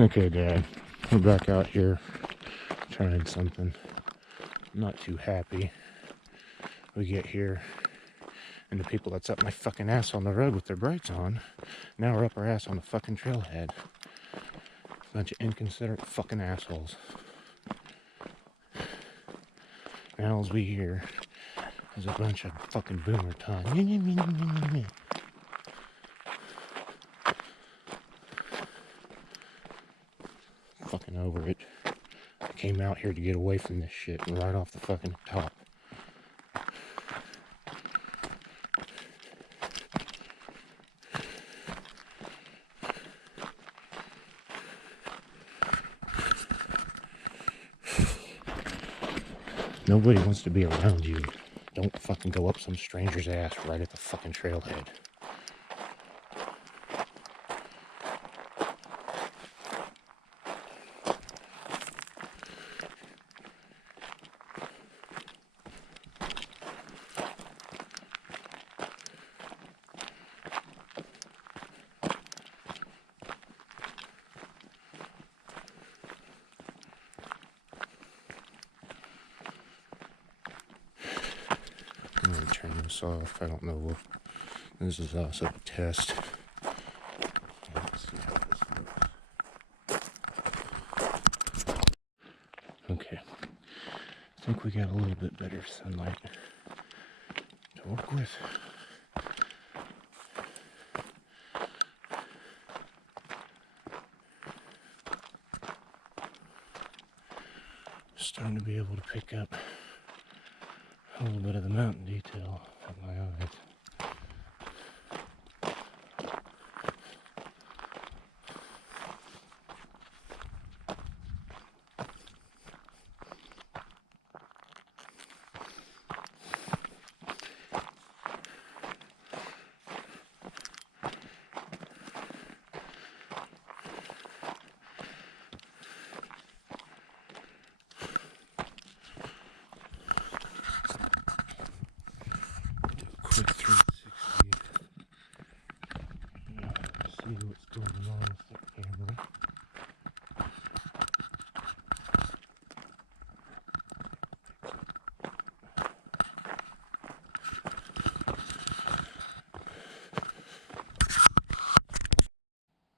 Okay, Dad, we're back out here trying something. I'm not too happy. We get here, and the people that's up my fucking ass on the road with their brights on, now we're up our ass on the fucking trailhead. Bunch of inconsiderate fucking assholes. Now as we hear is a bunch of fucking boomer tongue. Fucking over it. I came out here to get away from this shit and right off the fucking top. Nobody wants to be around you. Don't fucking go up some stranger's ass right at the fucking trailhead. I'm gonna turn this off. I don't know. This is also a test. Let's see how this looks. Okay. I think we got a little bit better sunlight to work with. Starting to be able to pick up a little bit of the mountain detail in my eyes. Quick 360. See what's going on with the camera.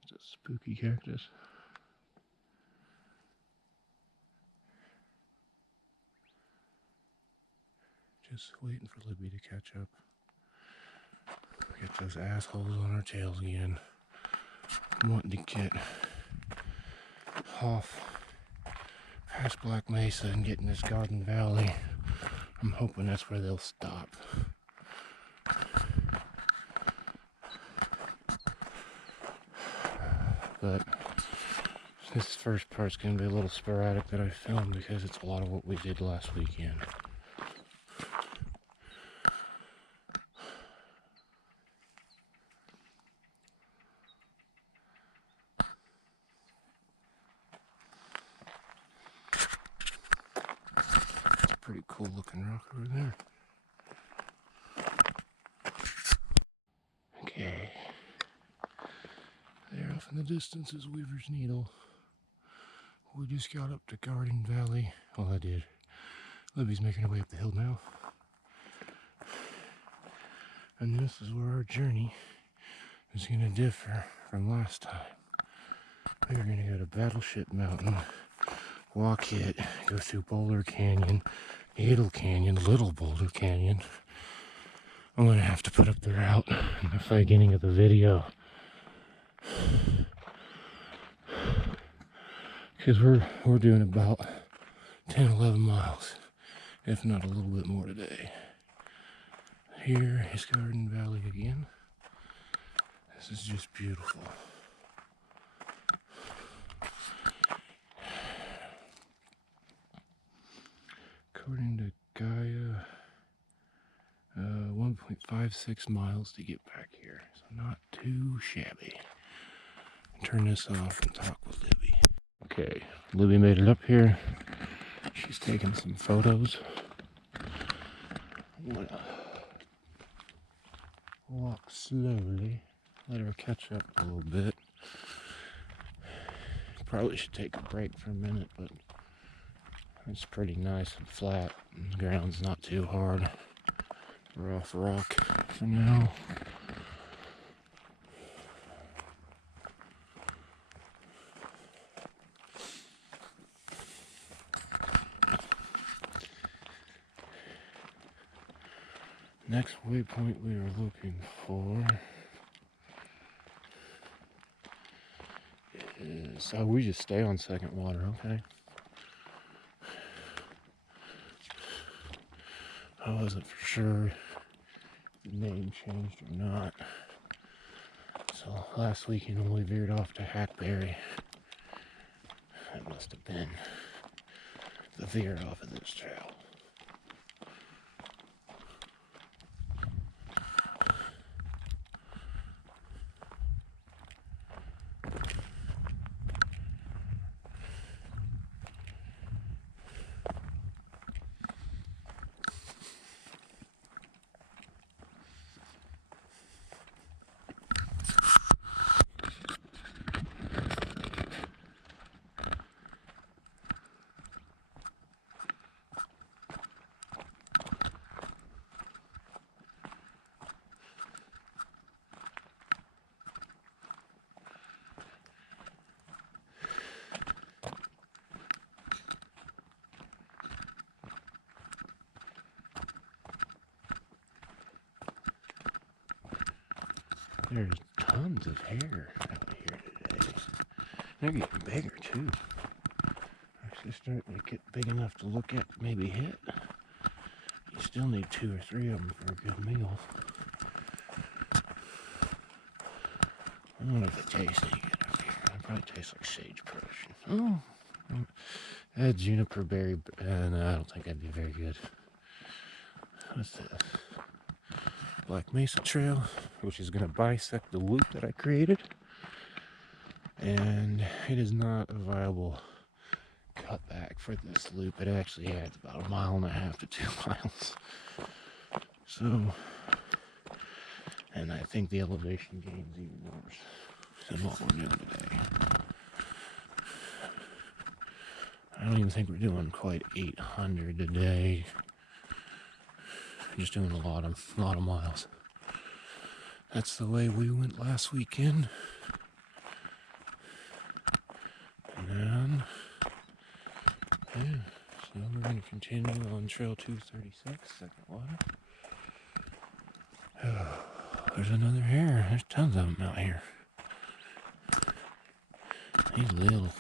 It's a spooky cactus. Just waiting for Libby to catch up. Get those assholes on our tails again. I'm wanting to get off past Black Mesa and get in this Garden Valley. I'm hoping that's where they'll stop. But this first part's going to be a little sporadic that I filmed because it's a lot of what we did last weekend. It's a pretty cool looking rock over there. Okay. There off in the distance is Weaver's Needle. We just got up to Garden Valley. Well, I did. Libby's making her way up the hill now. And this is where our journey is going to differ from last time. We're going to go to Battleship Mountain, walk it, go through Boulder Canyon, Little Canyon, Little Boulder Canyon. I'm going to have to put up the route in the beginning of the video. Because we're doing about 10-11 miles, if not a little bit more today. Here is Garden Valley again. This is just beautiful. According to Gaia, 1.56 miles to get back here, so not too shabby. Turn this off and talk with Libby. Okay, Libby made it up here. She's taking some photos. I'm gonna walk slowly, let her catch up a little bit. Probably should take a break for a minute, but it's pretty nice and flat. And the ground's not too hard. We're off rock for now. Next waypoint we are looking for is, oh, we just stay on second water, okay. I wasn't for sure if the name changed or not. So last weekend when we veered off to Hackberry, that must have been the veer off of this trail. There's tons of hair out here today. They're getting bigger too. Actually starting to get big enough to look at, maybe hit. You still need 2 or 3 of them for a good meal. I don't know if they taste any good up here. They probably taste like sagebrush. Oh, juniper berry. No, I don't think that'd be very good. What's this? Black Mesa Trail, which is going to bisect the loop that I created, and it is not a viable cutback for this loop. It actually adds about 1.5 miles to 2 miles. So, and I think the elevation gain is even worse than what we're doing today. I don't even think we're doing quite 800 today. Just doing a lot of miles. That's the way we went last weekend. And then, yeah, so we're going to continue on Trail 236, second water. Oh, there's another hare. There's tons of them out here. He's little.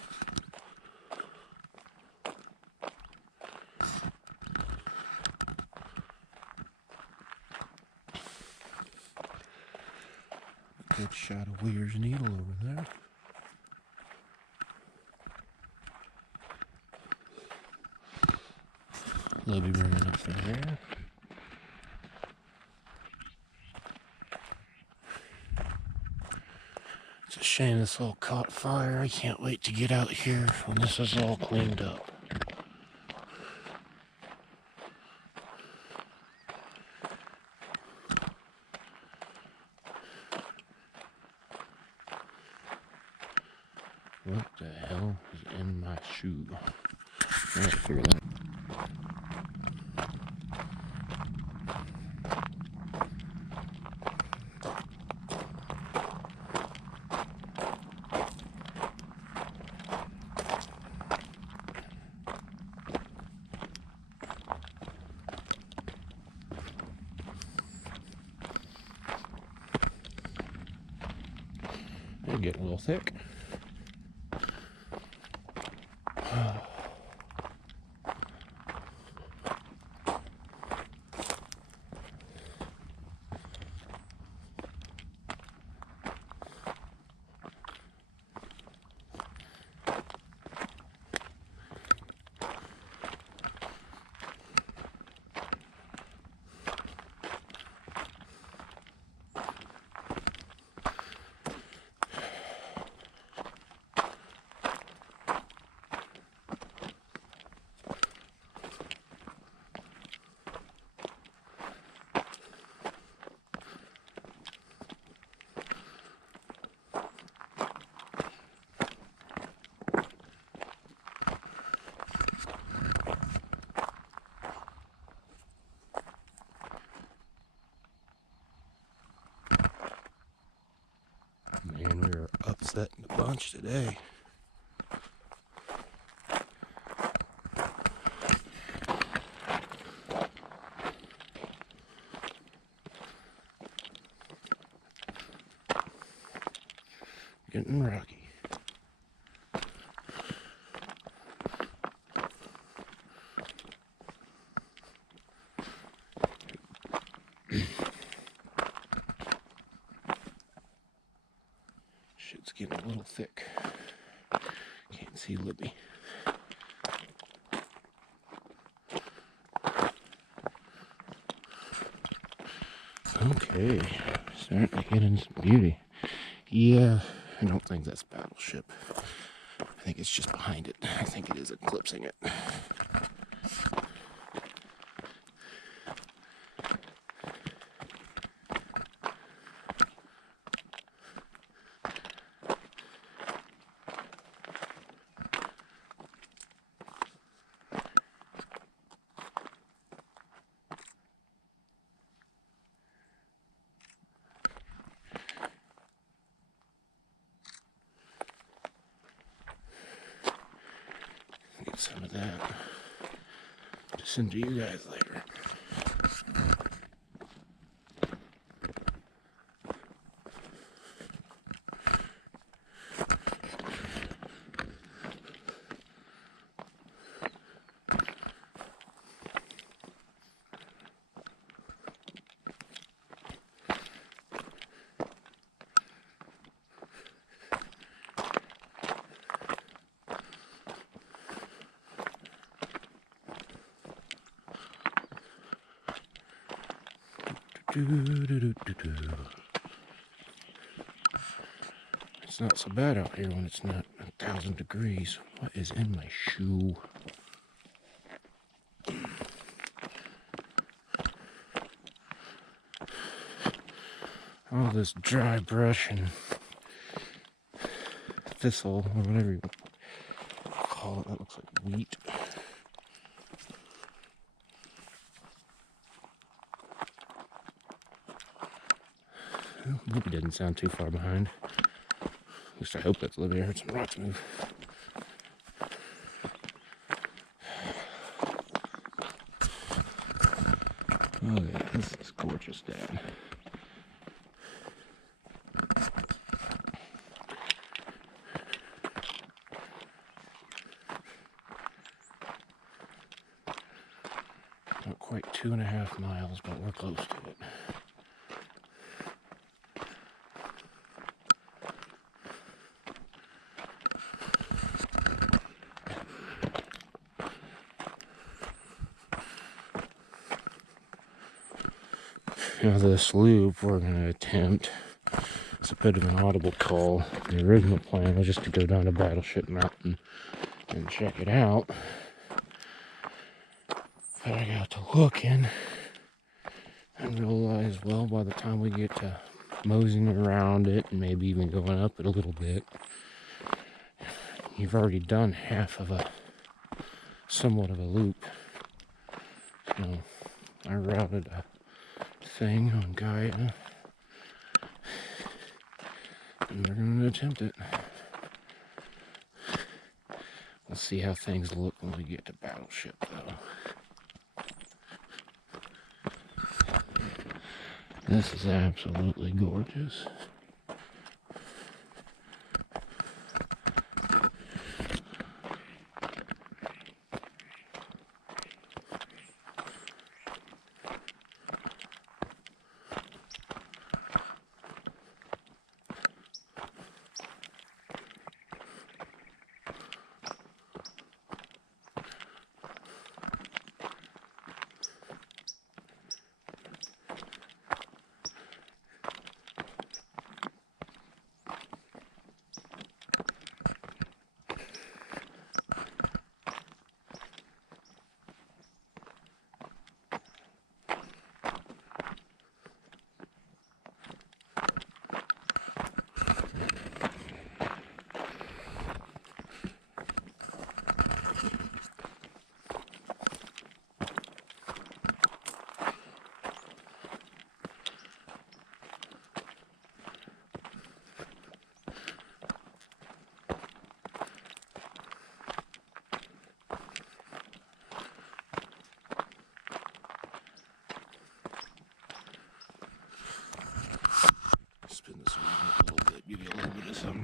Good shot of Weir's Needle over there. They'll be bringing up their hair. It's a shame this all caught fire. I can't wait to get out here when this is all cleaned up. What the hell is in my shoe? I gotta figure that out. They're getting a little thick. that in a bunch today. Getting rocky. Shit's getting a little thick. Can't see Libby. Okay, starting to get in some beauty. Yeah, I don't think that's Battleship. I think it's just behind it. I think it is eclipsing it. Get some of that to send to you guys later. It's not so bad out here when it's not 1,000 degrees. What is in my shoe? All this dry brush and thistle, or whatever you call it, that looks like wheat. Well, Libby didn't sound too far behind. At least I hope that's Libby. I heard some rocks move. Oh yeah, this is gorgeous, Dad. Not quite 2.5 miles, but we're close to it. Now this loop we're going to attempt, it's a bit of an audible call. The original plan was just to go down to Battleship Mountain and check it out. But I got to looking and realize, well, by the time we get to moseying around it and maybe even going up it a little bit, you've already done half of a somewhat of a loop. So I routed a thing on Gaia, and we're going to attempt it. We'll see how things look when we get to Battleship, though. This is absolutely gorgeous.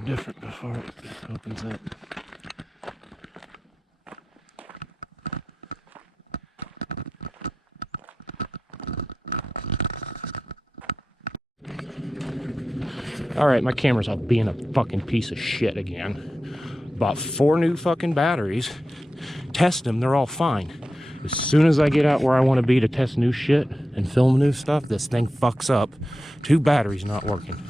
different before it opens up. Alright, my camera's all being a fucking piece of shit again. Bought 4 new fucking batteries. Test them, they're all fine. As soon as I get out where I want to be to test new shit and film new stuff, this thing fucks up. 2 batteries not working.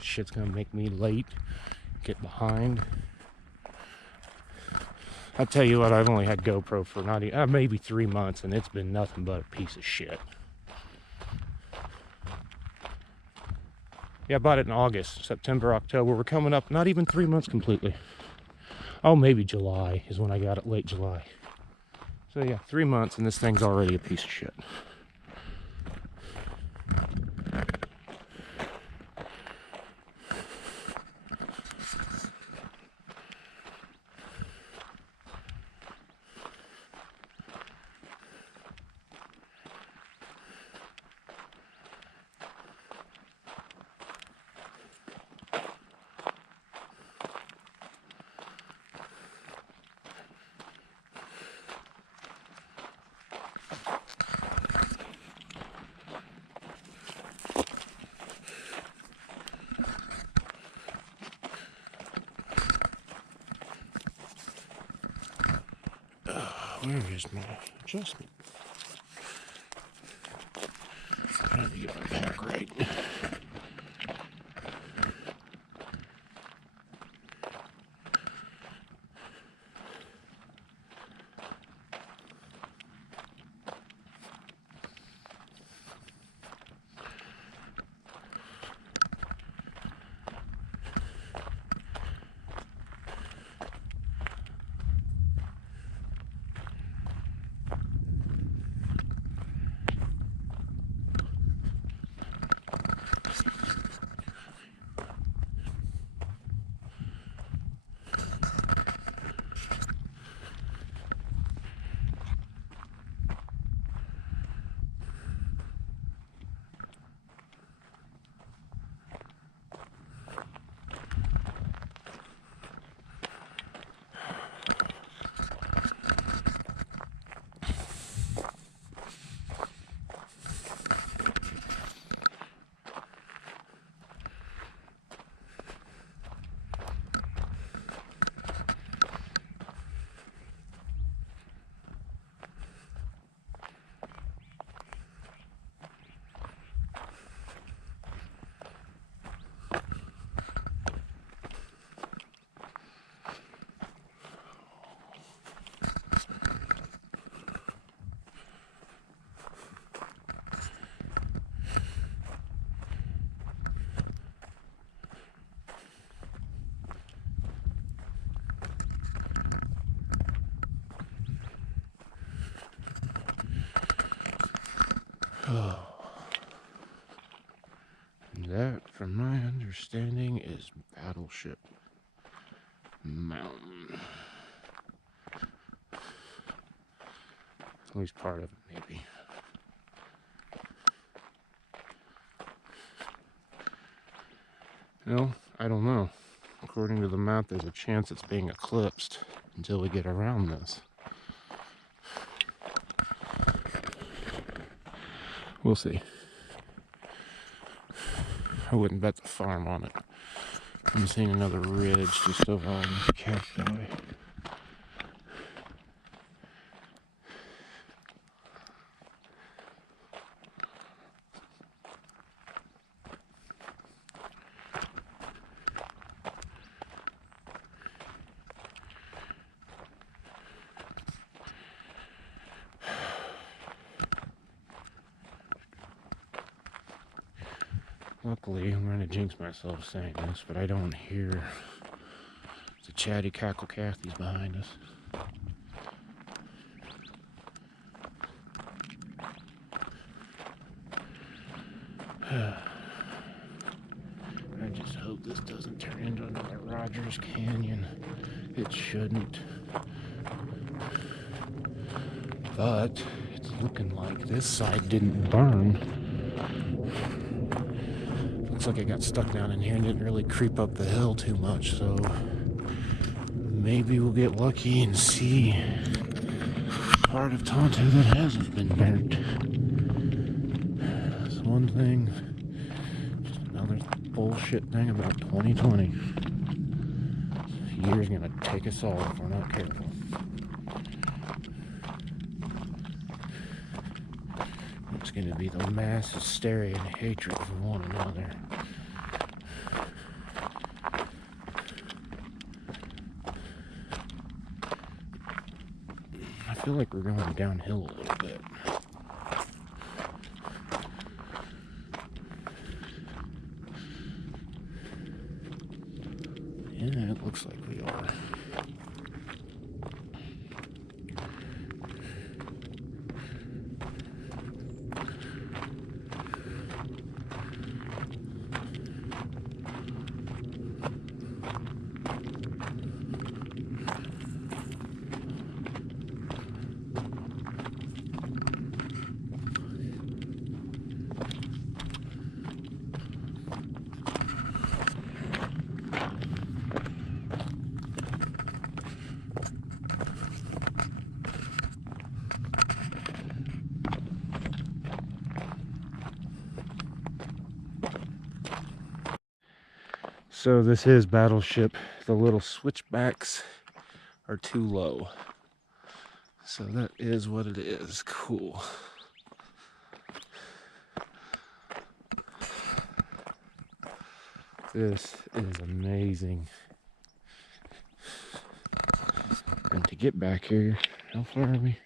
Shit's gonna make me late, get behind. I tell you what, I've only had GoPro for not even, maybe 3 months, and it's been nothing but a piece of shit. Yeah, I bought it in August, September, October. We're coming up not even 3 months completely. Oh, maybe July is when I got it, late July. So yeah, 3 months, and this thing's already a piece of shit. Where is my adjustment? I have to get my back right. Oh. That, from my understanding, is Battleship Mountain. At least part of it, maybe. No, I don't know. According to the map, there's a chance it's being eclipsed until we get around this. We'll see. I wouldn't bet the farm on it. I'm seeing another ridge just over on the cacti. Luckily, I'm going to jinx myself saying this, but I don't hear the chatty cackle Cathy's behind us. I just hope this doesn't turn into another Rogers Canyon. It shouldn't. But it's looking like this side didn't burn. Looks like I got stuck down in here and didn't really creep up the hill too much, so maybe we'll get lucky and see part of Tonto that hasn't been burnt. That's one thing. Just another bullshit thing about 2020. This year's gonna take us all if we're not careful. It's gonna be the mass hysteria and hatred for one another. I feel like we're going downhill a little bit. Yeah, it looks like we are. So this is Battleship. The little switchbacks are too low. So that is what it is. Cool. This is amazing. And to get back here, how far are we?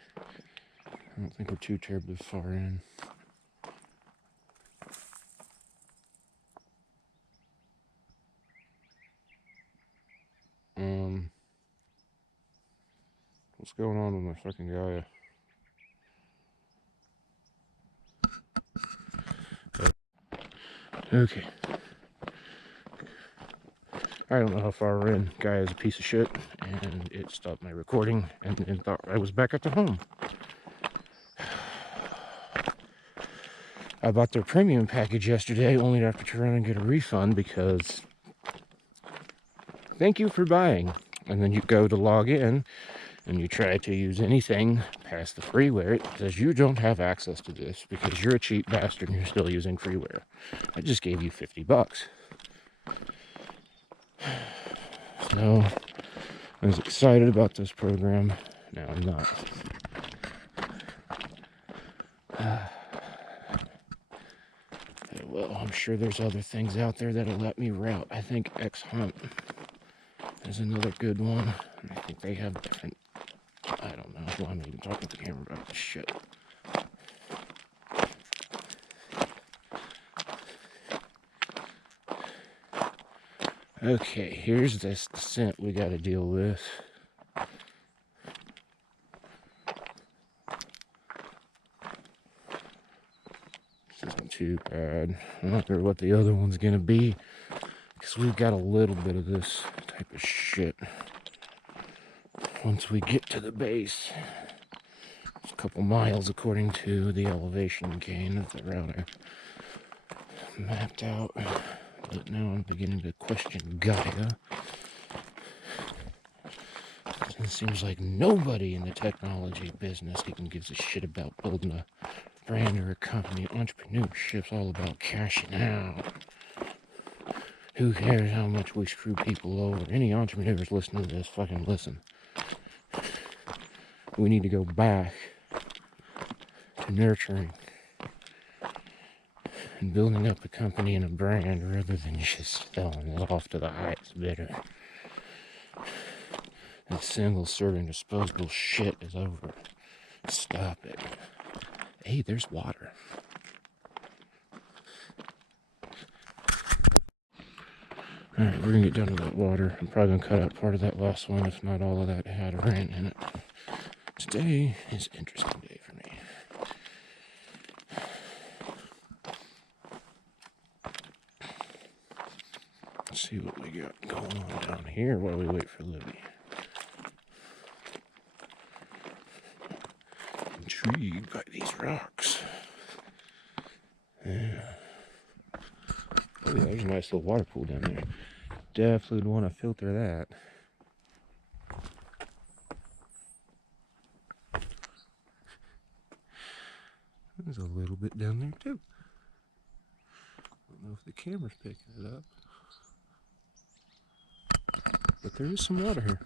I don't think we're too terribly far in. What's going on with my fucking Gaia? Okay. I don't know how far we're in. Gaia's a piece of shit, and it stopped my recording and thought I was back at the home. I bought their premium package yesterday, only to have to turn around and get a refund because thank you for buying. And then you go to log in and you try to use anything past the freeware. It says you don't have access to this because you're a cheap bastard and you're still using freeware. I just gave you $50. So I was excited about this program. Now I'm not. Well, I'm sure there's other things out there that'll let me route. I think X Hunt is another good one. I think they have different. I don't know. Well, I'm not even talking to the camera about this shit. Okay, here's this descent we got to deal with. This isn't too bad. I'm not sure what the other one's going to be, because we've got a little bit of this type of shit. Once we get to the base, it's a couple miles according to the elevation gain of the route I mapped out. But now I'm beginning to question Gaia. It seems like nobody in the technology business even gives a shit about building a brand or a company. Entrepreneurship's all about cashing out. Who cares how much we screw people over? Any entrepreneurs listening to this, fucking listen. We need to go back to nurturing and building up a company and a brand rather than just selling it off to the highest bidder. That single-serving disposable shit is over. Stop it. Hey, there's water. Alright, we're gonna get down to that water. I'm probably gonna cut out part of that last one, if not all of that had a rant in it. Today is an interesting day for me. Let's see what we got going on down here while we wait for Libby. Intrigued by these rocks. Yeah. Oh yeah, there's a nice little water pool down there. Definitely would want to filter that. There's a little bit down there too. Don't know if the camera's picking it up. But there is some water here.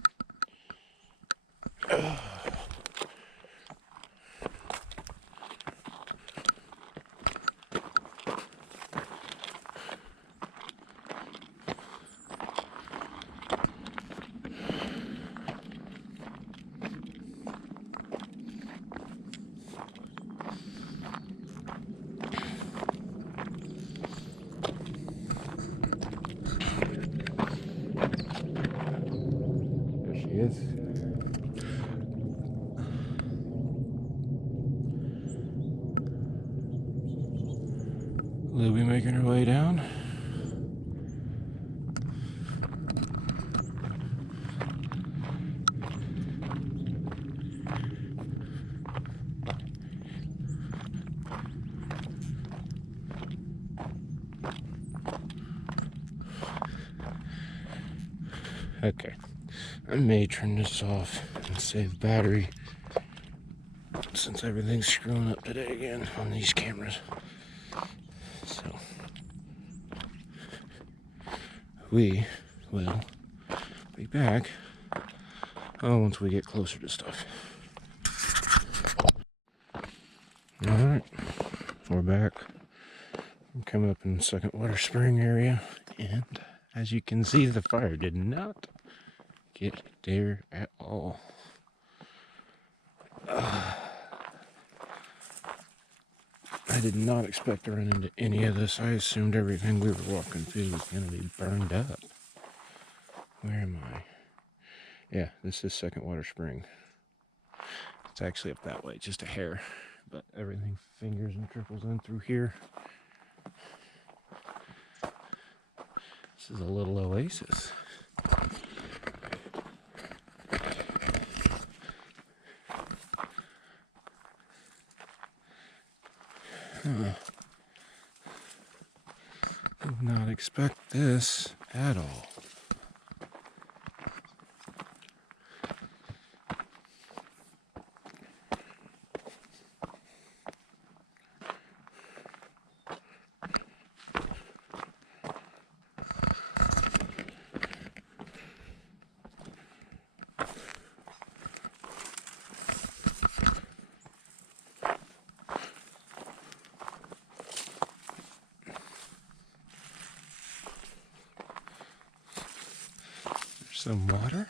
There she is. Libby making her way down. Okay, I may turn this off and save battery since everything's screwing up today again on these cameras. So, we will be back once we get closer to stuff. Alright, we're back. I'm coming up in the second water spring area, and as you can see, the fire did not get there at all. I did not expect to run into any of this. I assumed everything we were walking through was going to be burned up. Where am I? Yeah, this is second water spring. It's actually up that way, just a hair. But everything fingers and trickles in through here. This is a little oasis. Did not expect this at all. Some water.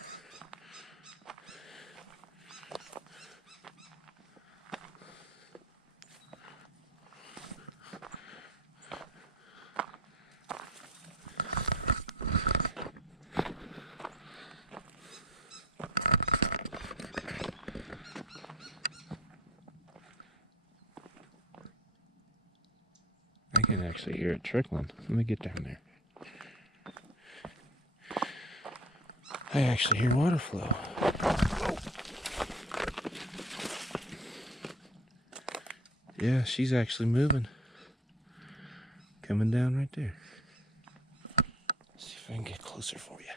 I can actually hear it trickling. Let me get down there. I actually hear water flow. Oh. Yeah, she's actually moving. Coming down right there. Let's see if I can get closer for you.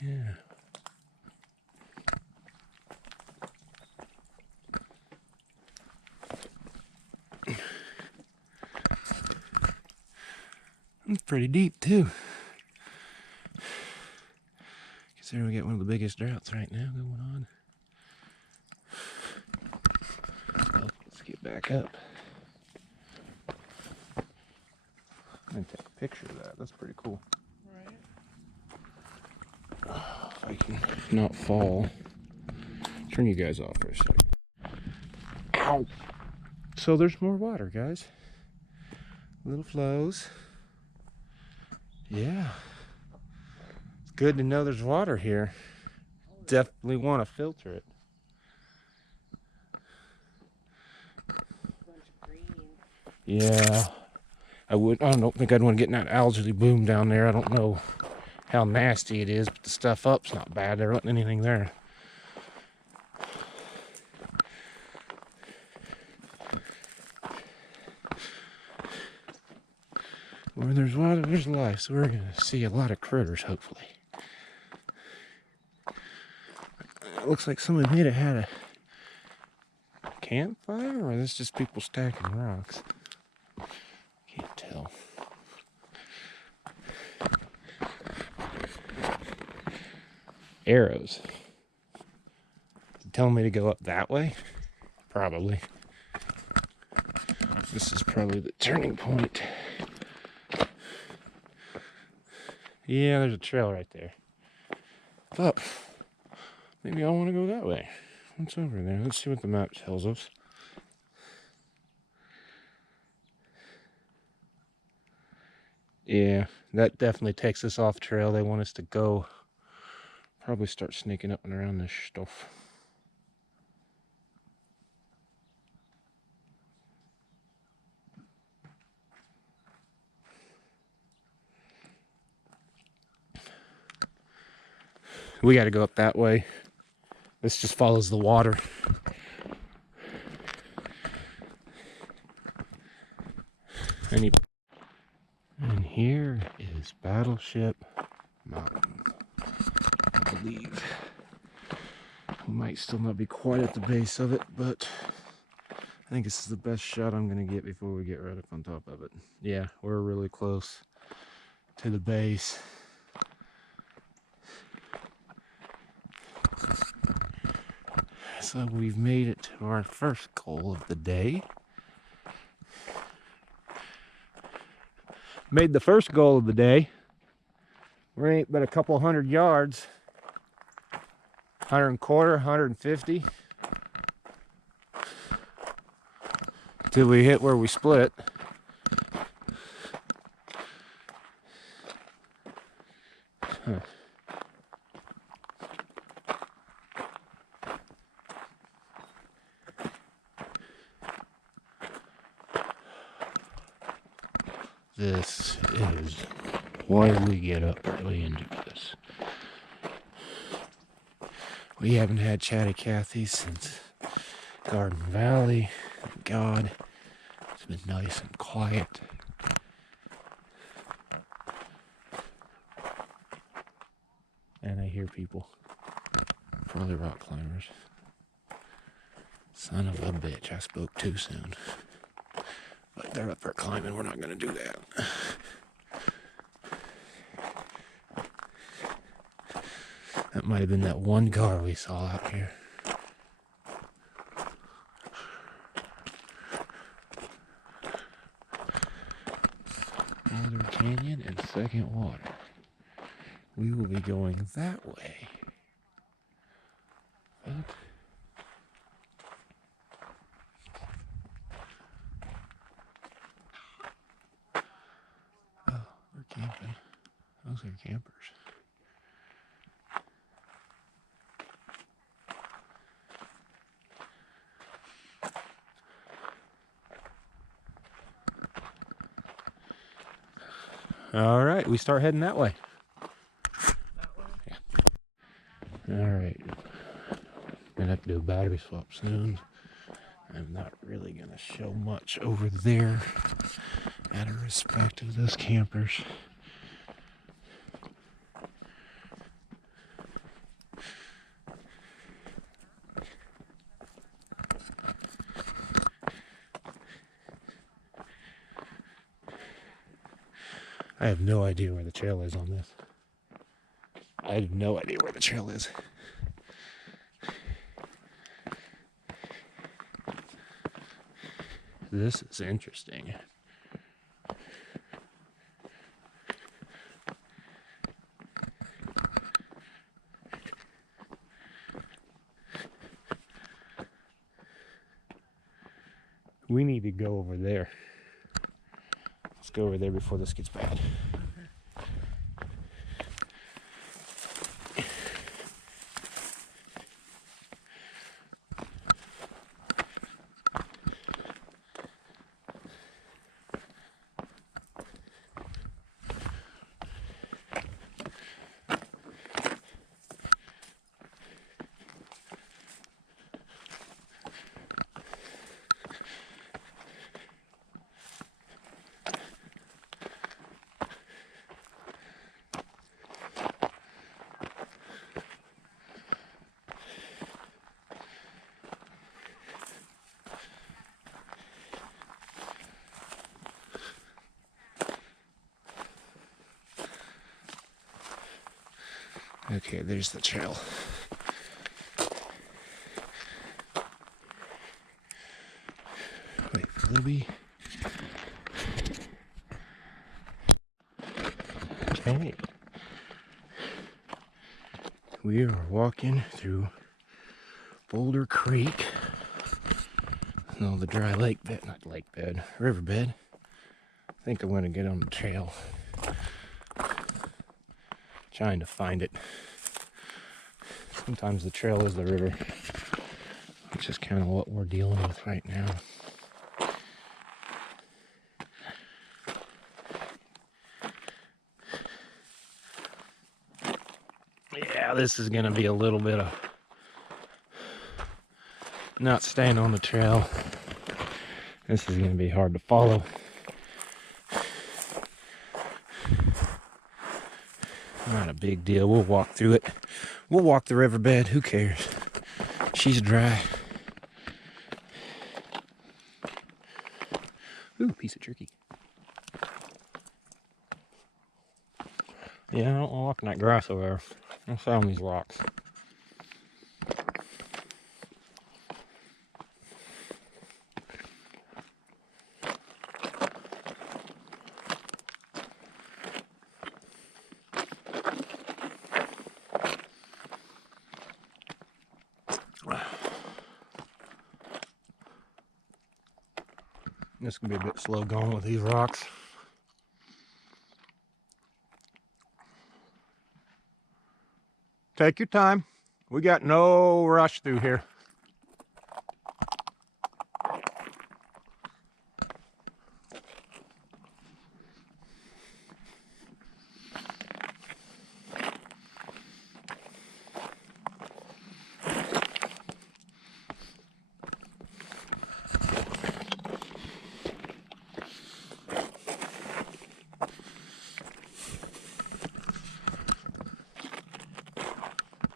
Yeah. It's pretty deep too. Considering we got one of the biggest droughts right now going on. Well, let's get back up. I'm gonna take a picture of that. That's pretty cool. Right. Oh, if I can not fall. Turn you guys off for a second. Ow! So there's more water, guys. Little flows. Yeah. It's good to know there's water here. Definitely want to filter it. Yeah. I don't think I'd want to get in that algae boom down there. I don't know how nasty it is, but the stuff up's not bad. There wasn't anything there. Where there's water, there's life. So we're going to see a lot of critters, hopefully. It looks like somebody may have had a campfire, or is this just people stacking rocks? Can't tell. Arrows. Telling me to go up that way? Probably. This is probably the turning point. Yeah, there's a trail right there. But maybe I want to go that way. What's over there? Let's see what the map tells us. Yeah, that definitely takes us off trail. They want us to go. Probably start sneaking up and around this stuff. We got to go up that way. This just follows the water. And here is Battleship Mountain, I believe. We might still not be quite at the base of it, but I think this is the best shot I'm going to get before we get right up on top of it. Yeah, we're really close to the base. So we've made it to our first goal of the day. Made the first goal of the day. We ain't but a couple 100 yards. 100 and quarter, 150. Till we hit where we split. Huh. This is why we get up early and do this. We haven't had Chatty Cathy since Garden Valley. Thank God. It's been nice and quiet. And I hear people. Probably rock climbers. Son of a bitch, I spoke too soon. But they're up there climbing, we're not going to do that. That might have been that one gar we saw out here. Boulder Canyon and second water. We will be going that way. But oh, we're camping. Those are campers. All right, we start heading that way. Yeah. All right. Gonna have to do a battery swap soon. I'm not really gonna show much over there out of respect of those campers. I have no idea where the trail is on this. I have no idea where the trail is. This is interesting. we need to go over there. Let's go over there before this gets bad. Okay, there's the trail. Wait for Libby. Okay. We are walking through Boulder Creek. No, the dry lake bed, not lake bed, riverbed. I think I'm gonna get on the trail. Trying to find it. Sometimes the trail is the river, which is kind of what we're dealing with right now. Yeah, this is gonna be a little bit of not staying on the trail. This is gonna be hard to follow. Not a big deal. We'll walk through it. We'll walk the riverbed. Who cares? She's dry. Ooh, piece of jerky. Yeah, I don't walk in that grass over there. I found these rocks. This can be a bit slow going with these rocks. Take your time. We got no rush through here.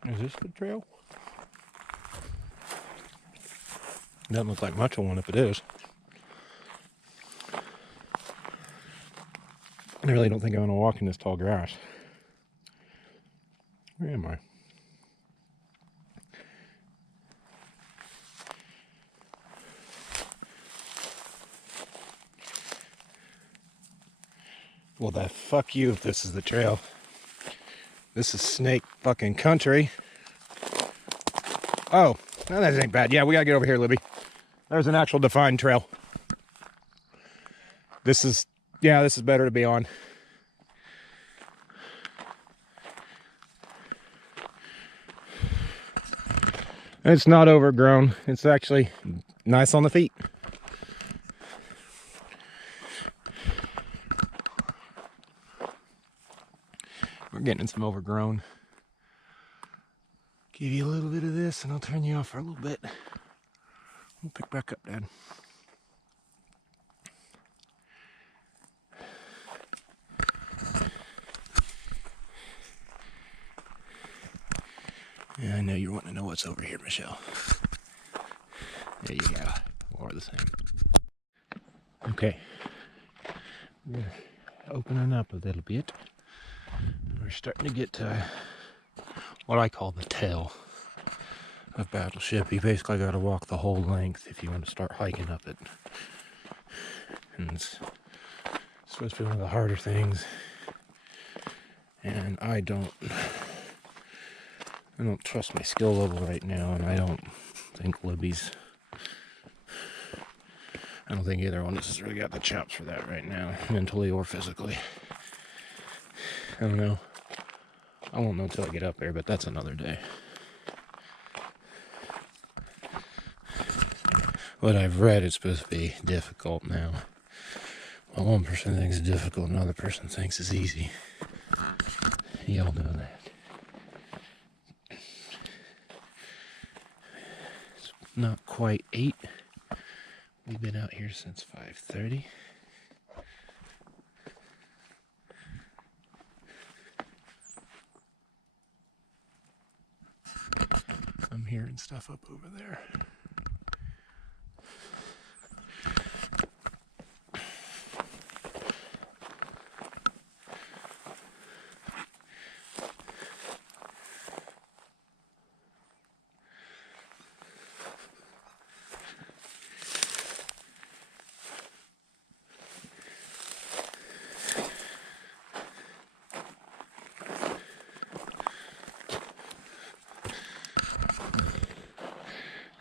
Is this the trail? Doesn't look like much of one if it is. I really don't think I'm gonna walk in this tall grass. Where am I? Well, the fuck you if this is the trail. This is snake fucking country. Oh, no, that ain't bad. Yeah, we gotta get over here, Libby. There's an actual defined trail. This is, yeah, this is better to be on. It's not overgrown. It's actually nice on the feet. We're getting some overgrown. Give you a little bit of this and I'll turn you off for a little bit. We'll pick back up, Dad. Yeah, I know you're wanting to know what's over here, Michelle. There you go. More of the same. Okay. We're opening up a little bit. We're starting to get to what I call the tail of Battleship. You basically got to walk the whole length if you want to start hiking up it. And it's supposed to be one of the harder things. And I don't trust my skill level right now, and I don't think Libby's I don't think either one of us has really got the chops for that right now, mentally or physically. I don't know. I won't know until I get up there, but that's another day. What I've read, it's supposed to be difficult now. Well, one person thinks it's difficult, another person thinks it's easy. Y'all know that. It's not quite 8. We've been out here since 5:30. I'm hearing stuff up over there.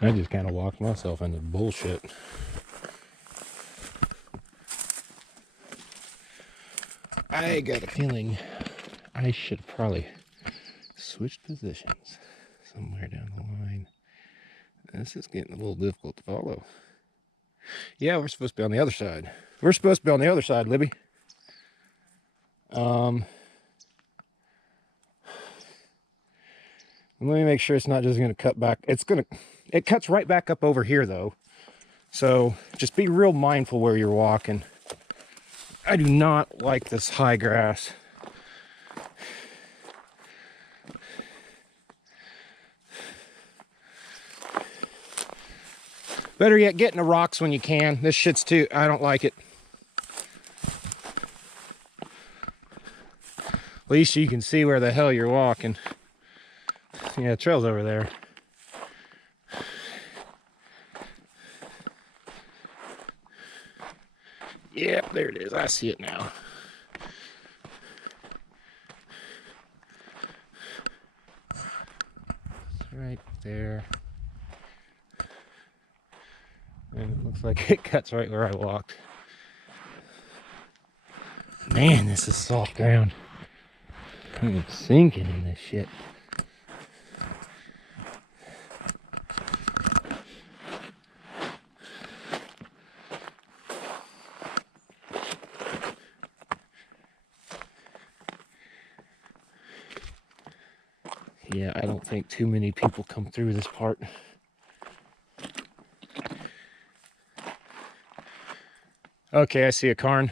I just kind of walked myself into bullshit. I got a feeling I should probably switch positions somewhere down the line. This is getting a little difficult to follow. Yeah, we're supposed to be on the other side. We're supposed to be on the other side, Libby. Let me make sure it's not just going to cut back. It cuts right back up over here though. So just be real mindful where you're walking. I do not like this high grass. Better yet, get in the rocks when you can. This shit's too, I don't like it. At least you can see where the hell you're walking. Yeah, the trail's over there. Yep, there it is. I see it now. It's right there. And it looks like it cuts right where I walked. Man, this is soft ground. I'm sinking in this shit. Yeah, I don't think too many people come through this part. Okay, I see a cairn.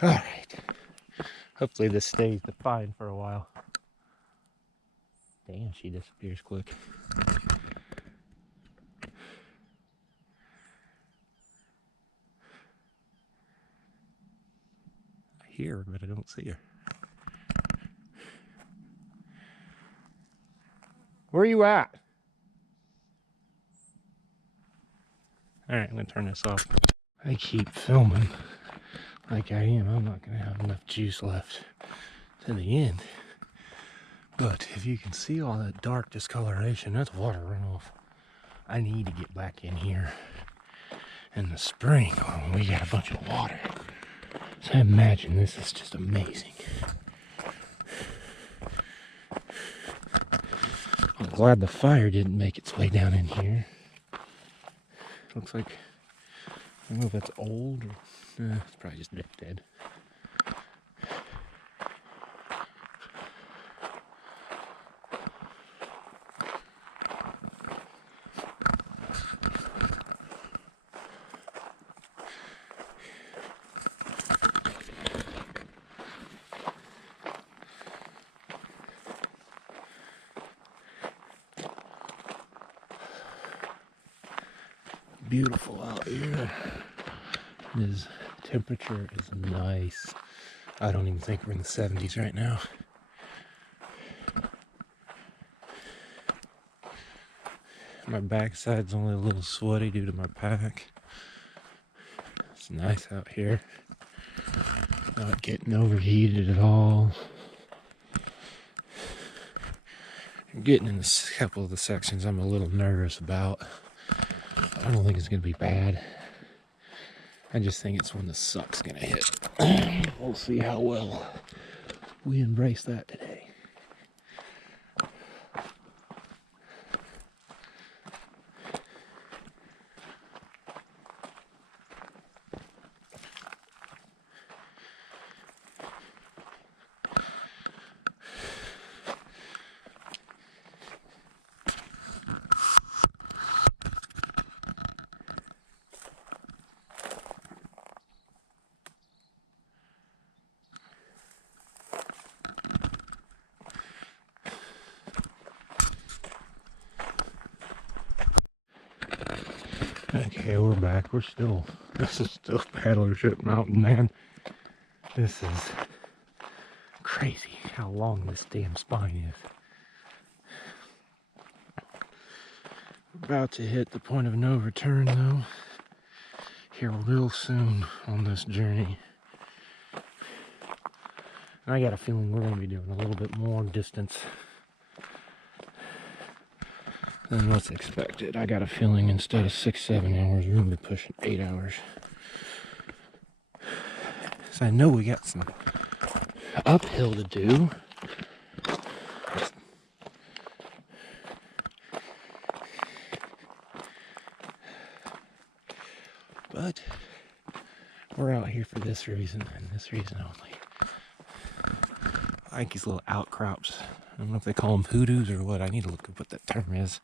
All right. Hopefully this stays defined for a while. Damn, she disappears quick. I hear her, but I don't see her. Where are you at? All right, I'm gonna turn this off. I keep filming like I am. I'm not gonna have enough juice left to the end. But if you can see all that dark discoloration, that's water runoff. I need to get back in here in the spring when we got a bunch of water. So I imagine this is just amazing. I'm glad the fire didn't make its way down in here. Looks like, I don't know if that's old or, it's probably just dead. Beautiful out here. This temperature is nice. I don't even think we're in the 70s right now. My backside's only a little sweaty due to my pack. It's nice out here. Not getting overheated at all. I'm getting in a couple of the sections I'm a little nervous about. I don't think it's going to be bad. I just think it's when the suck's going to hit. We'll see how well we embrace that today. Okay, we're back. This is still Battleship Mountain, man. This is crazy how long this damn spine is. We're about to hit the point of no return, though, here real soon on this journey. And I got a feeling we're going to be doing a little bit more distance than what's expected. I got a feeling instead of 6-7 hours, we're going to be pushing 8 hours. So I know we got some uphill to do. But we're out here for this reason and this reason only. I like these little outcrops. I don't know if they call them hoodoos or what. I need to look up what that term is.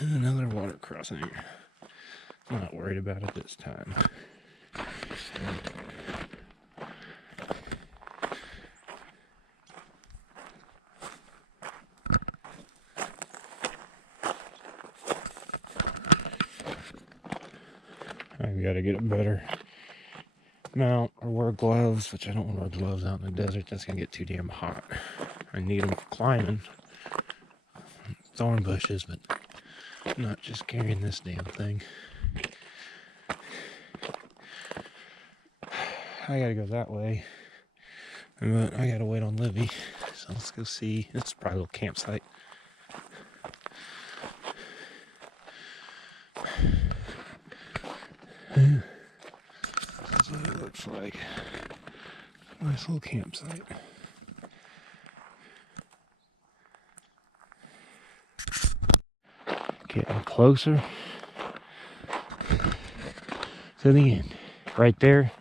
And another water crossing. I'm not worried about it this time. I've got to get a better mount or wear gloves, which I don't want to wear gloves out in the desert. That's going to get too damn hot. I need them for climbing thorn bushes, but not just carrying this damn thing. I gotta go that way, but I gotta wait on Livy, so let's go see. This is probably a little campsite. This is what it looks like. Nice little campsite. Getting closer to the end. Right there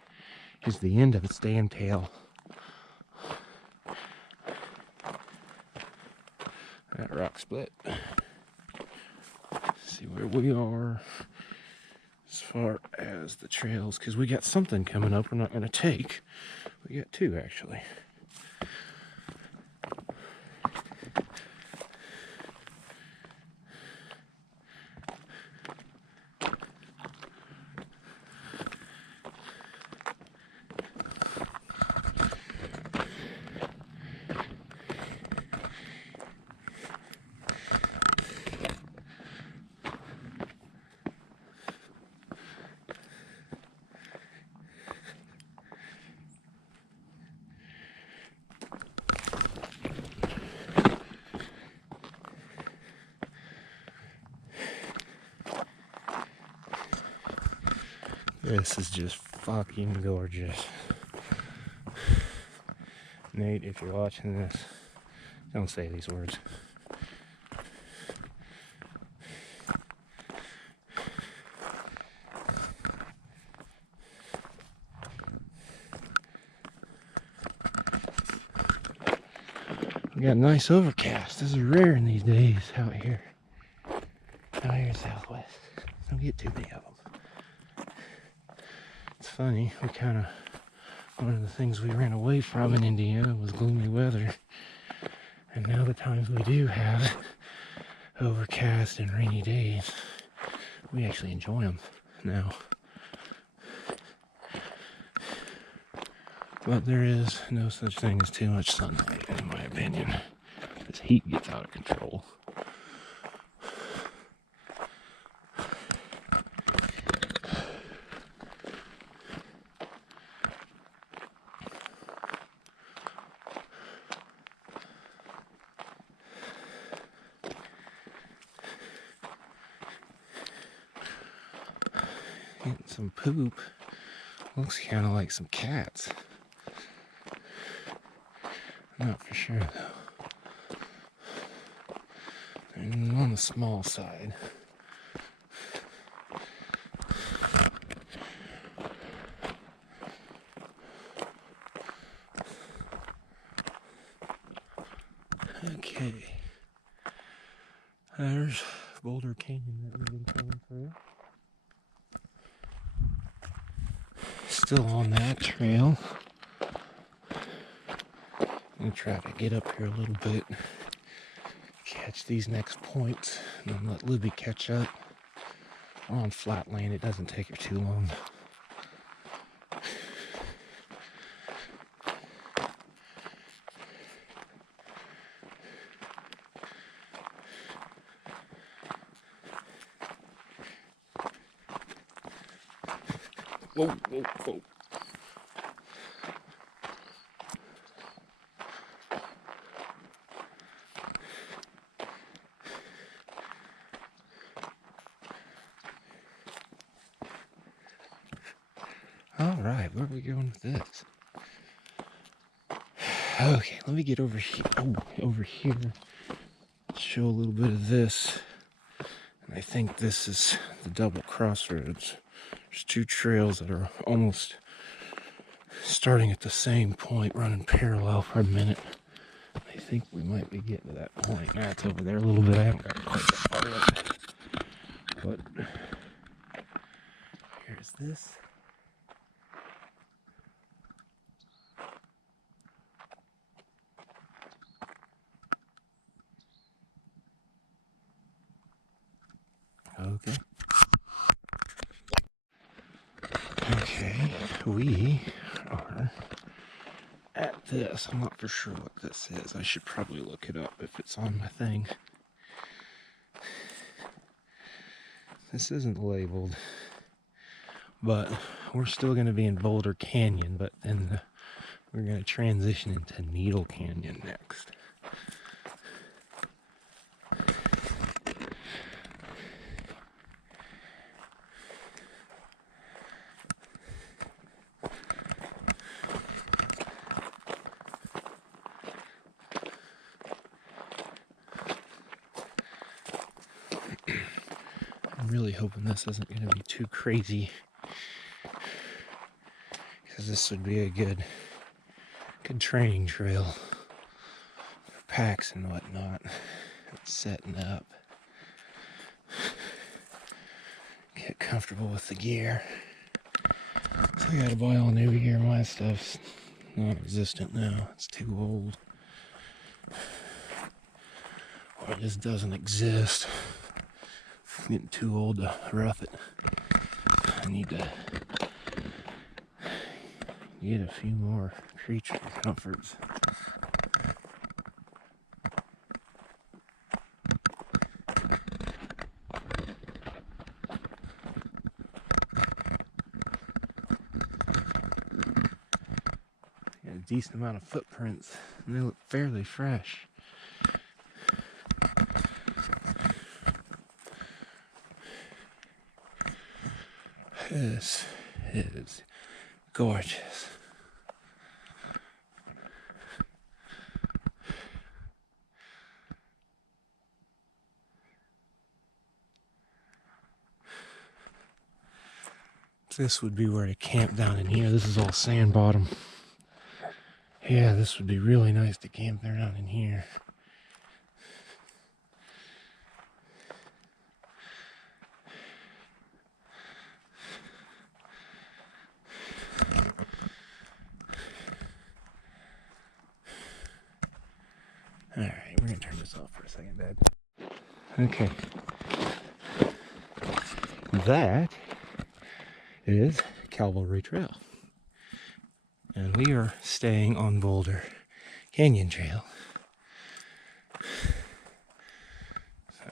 is the end of its damn tail. That rock split. Let's see where we are as far as the trails, because we got something coming up we're not going to take. We got two actually. This is just fucking gorgeous. Nate, if you're watching this, don't say these words. We got a nice overcast. This is rare in these days out here. Out here in Southwest. Don't get too many of them. It's funny, one of the things we ran away from in Indiana was gloomy weather. And now the times we do have overcast and rainy days, we actually enjoy them now. But there is no such thing as too much sunlight, in my opinion. This heat gets out of control. Getting some poop. Looks kind of like some cats. Not for sure though. And on the small side. Okay. There's Boulder Canyon that we've been coming through. Still on that trail. I'm gonna try to get up here a little bit, catch these next points, and then let Libby catch up. We're on flat land, it doesn't take her too long. Whoa, whoa, whoa. Alright, where are we going with this? Okay, let me get over here. Oh, over here. Show a little bit of this. And I think this is the double crossroads. There's two trails that are almost starting at the same point, running parallel for a minute. I think we might be getting to that point. That's over there a little bit. I haven't got quite that far yet. But here's this. Okay. Okay, we are at this. I'm not for sure what this is. I should probably look it up if it's on my thing. This isn't labeled, but we're still going to be in Boulder Canyon, but then we're going to transition into Needle Canyon next. I'm really hoping this isn't going to be too crazy, because this would be a good training trail for packs and whatnot. It's setting up. Get comfortable with the gear. So I gotta buy all new gear. My stuff's non-existent now. It's too old. Or it just doesn't exist. It's getting too old to rough it. I need to get a few more creature comforts. Got a decent amount of footprints, and they look fairly fresh. This is gorgeous. This would be where to camp down in here. This is all sand bottom. Yeah, this would be really nice to camp there down in here. All right. gonna turn this off for a second, Dad. Okay. That is Cavalry Trail. And we are staying on Boulder Canyon Trail. So,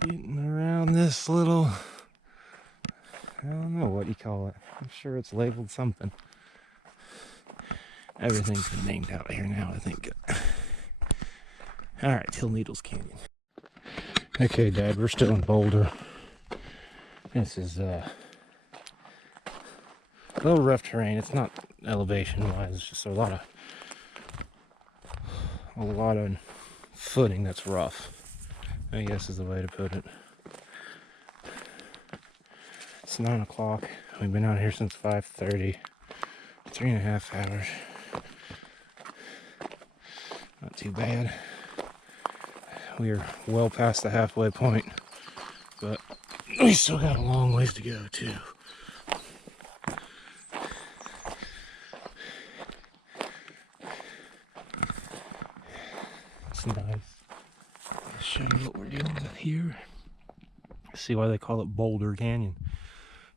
getting around this little, I don't know what you call it. I'm sure it's labeled something. Everything's been named out here now, I think. Alright, till Needles Canyon. Okay, Dad, we're still in Boulder. This is a little rough terrain. It's not elevation-wise, it's just a lot of footing that's rough, I guess is the way to put it. It's 9 o'clock. We've been out here since 5:30. 3.5 hours. Not too bad. We are well past the halfway point, but we still got a long ways to go too. It's nice. I'll show you what we're dealing with here. See why they call it Boulder Canyon.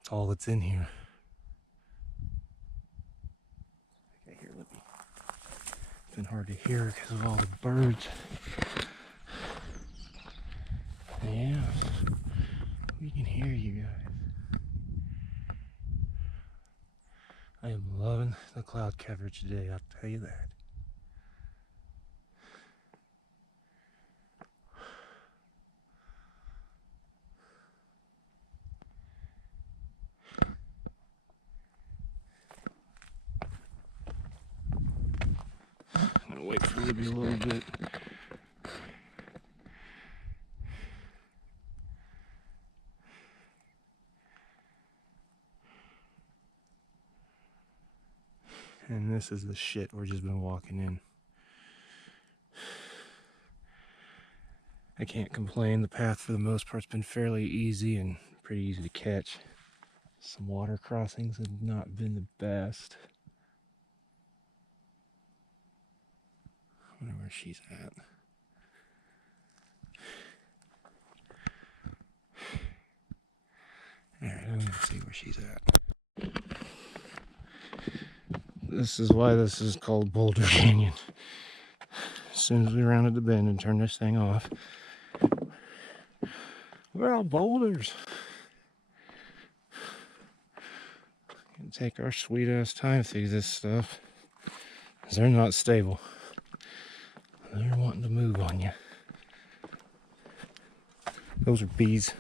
It's all that's in here. Okay, here, let me. It's been hard to hear because of all the birds. Yeah, we can hear you guys. I am loving the cloud coverage today, I'll tell you that. I'm gonna wait for Libby a little bit. And this is the shit we've just been walking in. I can't complain. The path for the most part's been fairly easy and pretty easy to catch. Some water crossings have not been the best. I wonder where she's at. Alright, I'm gonna see where she's at. This is why this is called Boulder Canyon. As soon as we rounded the bend and turned this thing off, we're all boulders. Gonna take our sweet ass time through this stuff, because they're not stable. They're wanting to move on you. Those are bees.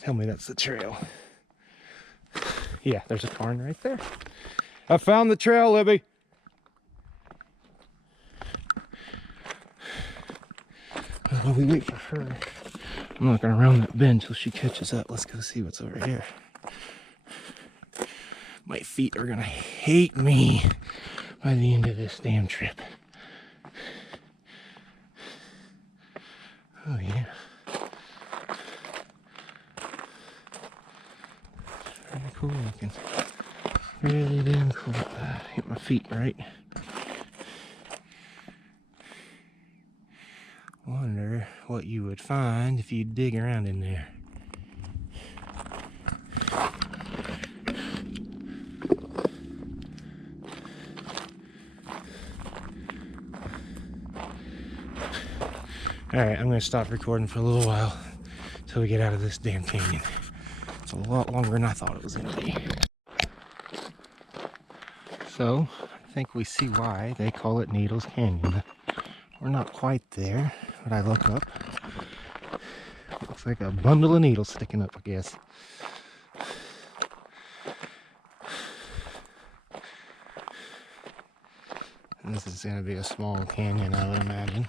Tell me that's the trail. Yeah, there's a barn right there. I found the trail, Libby. While we wait for her, I'm not gonna round that bend till she catches up. Let's go see what's over here. My feet are gonna hate me by the end of this damn trip. Oh yeah. Very cool looking. Really damn cool. Hit my feet right. Wonder what you would find if you dig around in there. Alright, I'm going to stop recording for a little while until we get out of this damn canyon. It's a lot longer than I thought it was going to be. So, I think we see why they call it Needles Canyon. We're not quite there, but I look up. Looks like a bundle of needles sticking up, I guess. And this is going to be a small canyon, I would imagine.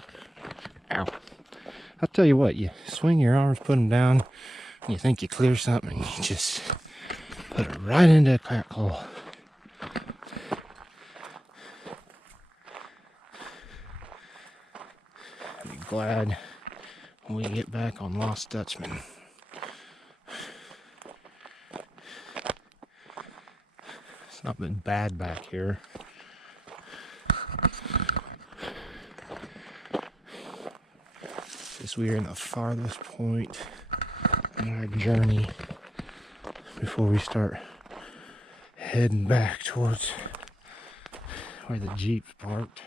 Ow. I'll tell you what, you swing your arms, put them down, and you think you clear something, and you just put it right into a crack hole. I'll be glad when we get back on Lost Dutchmen. It's not been bad back here. Just we are in the farthest point in our journey before we start heading back towards where the Jeep's parked.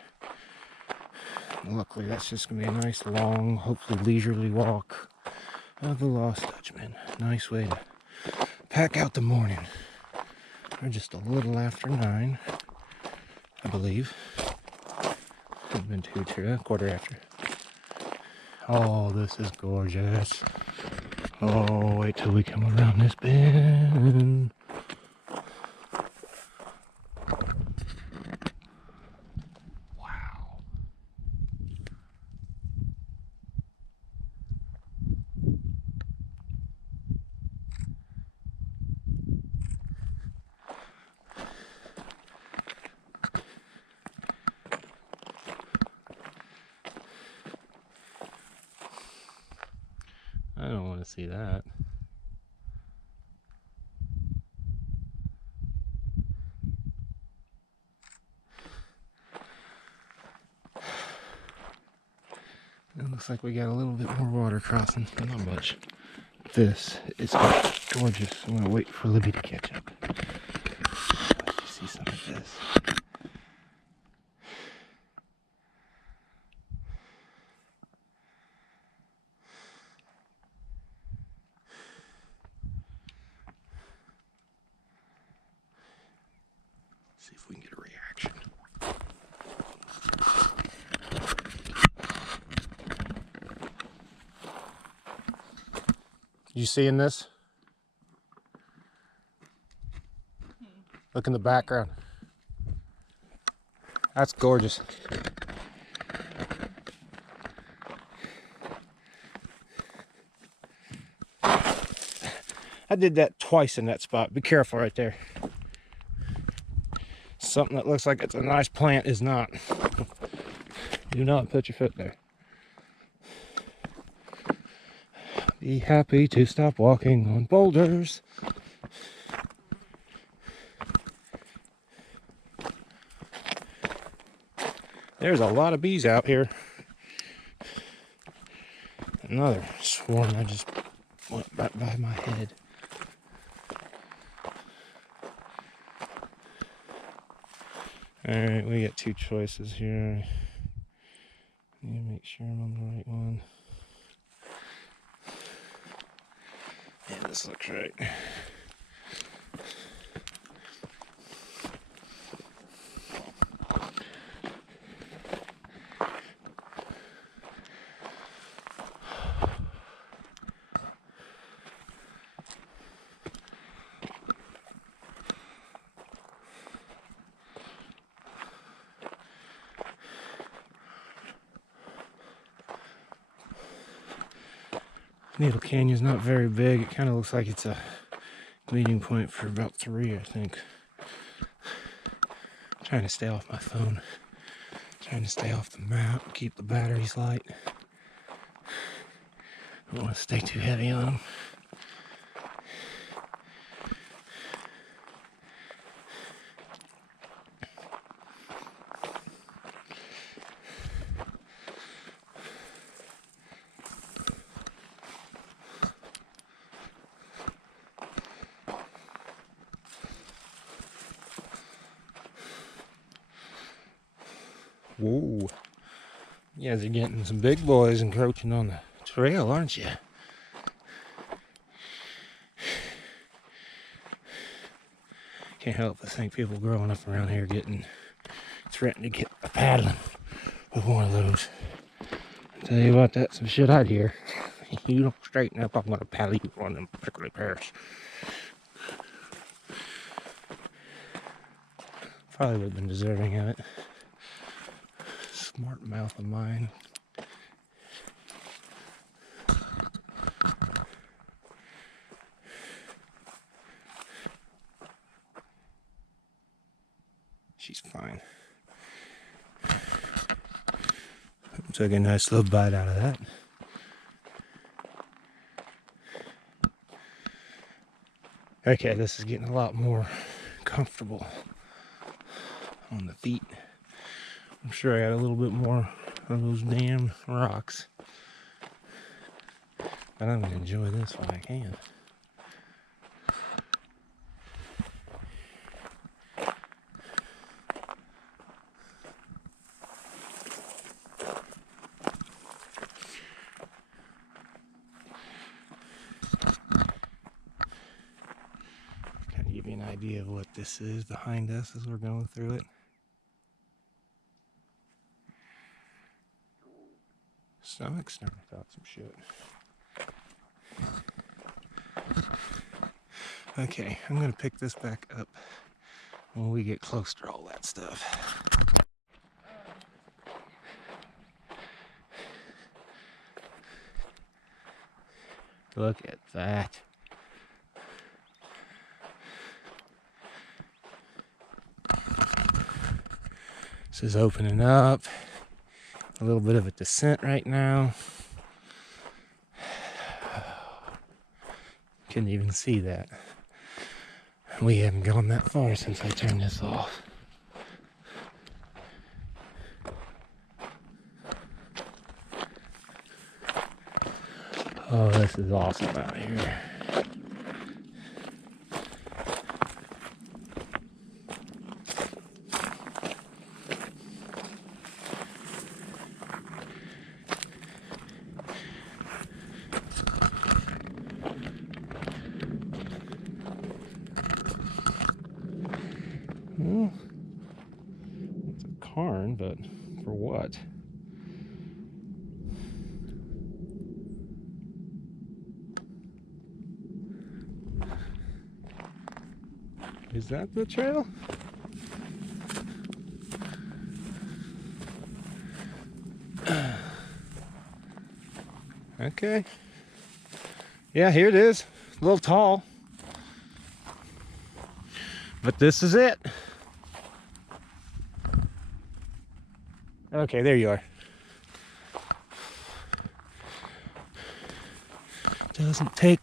And luckily that's just going to be a nice long, hopefully leisurely walk of the Lost Dutchmen. Nice way to pack out the morning. We're just a little after 9, I believe. Hasn't been too true, quarter after. Oh, this is gorgeous. Oh, wait till we come around this bend. Wow. I don't want to see that. It looks like we got a little bit more water crossing, but not much. This is gorgeous. I'm gonna wait for Libby to catch up. Let you see some of this. See if we can get a reaction. You seeing this? Look in the background. That's gorgeous. I did that twice in that spot. Be careful right there. Something that looks like it's a nice plant is not. Do not put your foot there. Be happy to stop walking on boulders. There's a lot of bees out here. Another swarm that just went right by my head. Alright, we got 2 choices here. I need to make sure I'm on the right one. Yeah, this looks right. Needle Canyon's not very big. It kind of looks like it's a meeting point for about 3, I think. I'm trying to stay off my phone. Trying to stay off the map, keep the batteries light. Don't want to stay too heavy on them. Whoa. You guys are getting some big boys encroaching on the trail, aren't you? Can't help but think people growing up around here getting threatened to get a paddling with one of those. I'll tell you what, that's some shit I'd hear. You don't straighten up, I'm gonna paddle you with one of them prickly pears. Probably would have been deserving of it. Smart mouth of mine. She's fine. Took a nice little bite out of that. Okay, this is getting a lot more comfortable on the feet. I'm sure I got a little bit more of those damn rocks. But I'm gonna enjoy this while I can. Kind of give you an idea of what this is behind us as we're going through it. Stomach's starting to talk some shit. Okay, I'm gonna pick this back up when we get close to all that stuff. Look at that. This is opening up. A little bit of a descent right now. Couldn't even see that. We haven't gone that far since I turned this off. Oh, this is awesome out here. Well, it's a cairn, but for what? Is that the trail? Okay. Yeah, here it is. A little tall. But this is it. Okay, there you are. Doesn't take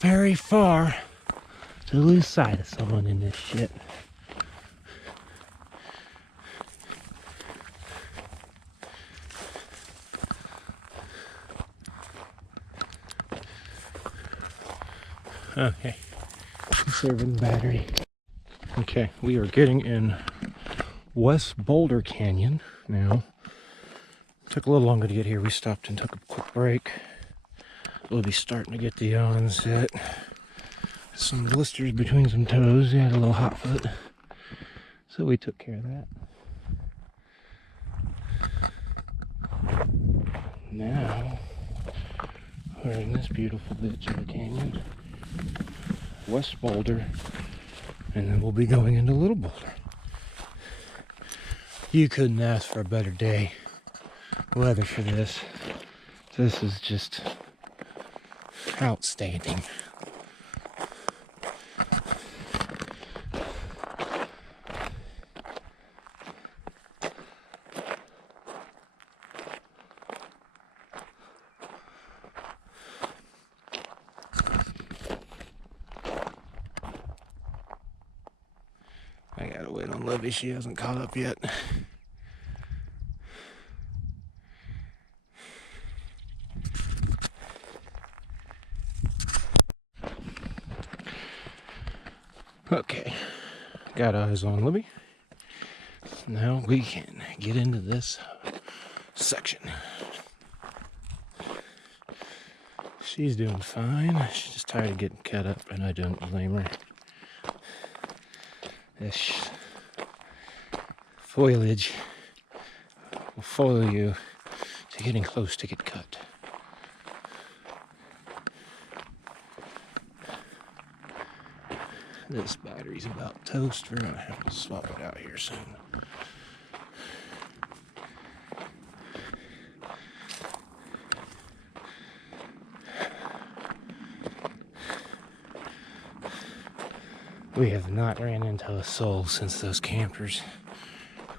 very far to lose sight of someone in this shit. Okay, conserving the battery. Okay, we are getting in West Boulder Canyon now. Took a little longer to get here. We stopped and took a quick break. We'll be starting to get the onset. Some blisters between some toes. We had a little hot foot, so we took care of that. Now we're in this beautiful bitch of a canyon, West Boulder, and then we'll be going into Little Boulder. You couldn't ask for a better day, weather for this. This is just outstanding. I gotta wait on Livy, she hasn't caught up yet. Okay, got eyes on Libby. Now we can get into this section. She's doing fine. She's just tired of getting cut up, and I don't blame her. This foliage will foil you to getting close to get cut. This battery's about toast. We're gonna have to swap it out here soon. We have not ran into a soul since those campers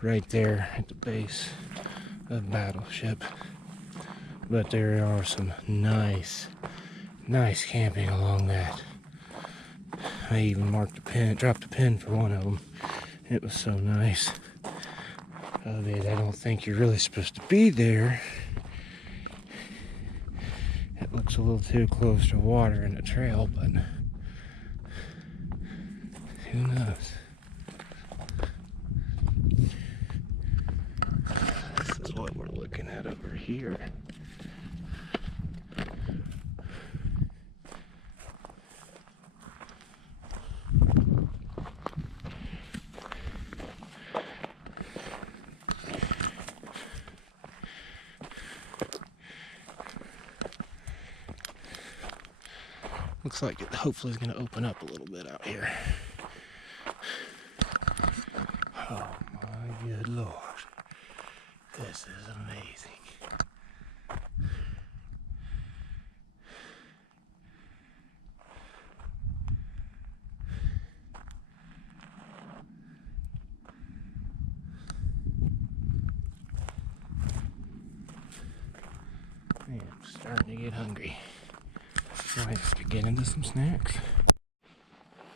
right there at the base of Battleship. But there are some nice camping along that. I even marked a pin, dropped a pin for one of them. It was so nice. Albeit I don't think you're really supposed to be there. It looks a little too close to water and a trail, but who knows? This is what we're looking at over here. Looks like it hopefully is going to open up a little bit out here. Oh my good Lord. This is amazing. Man, I'm starting to get hungry. So I have to get into some snacks.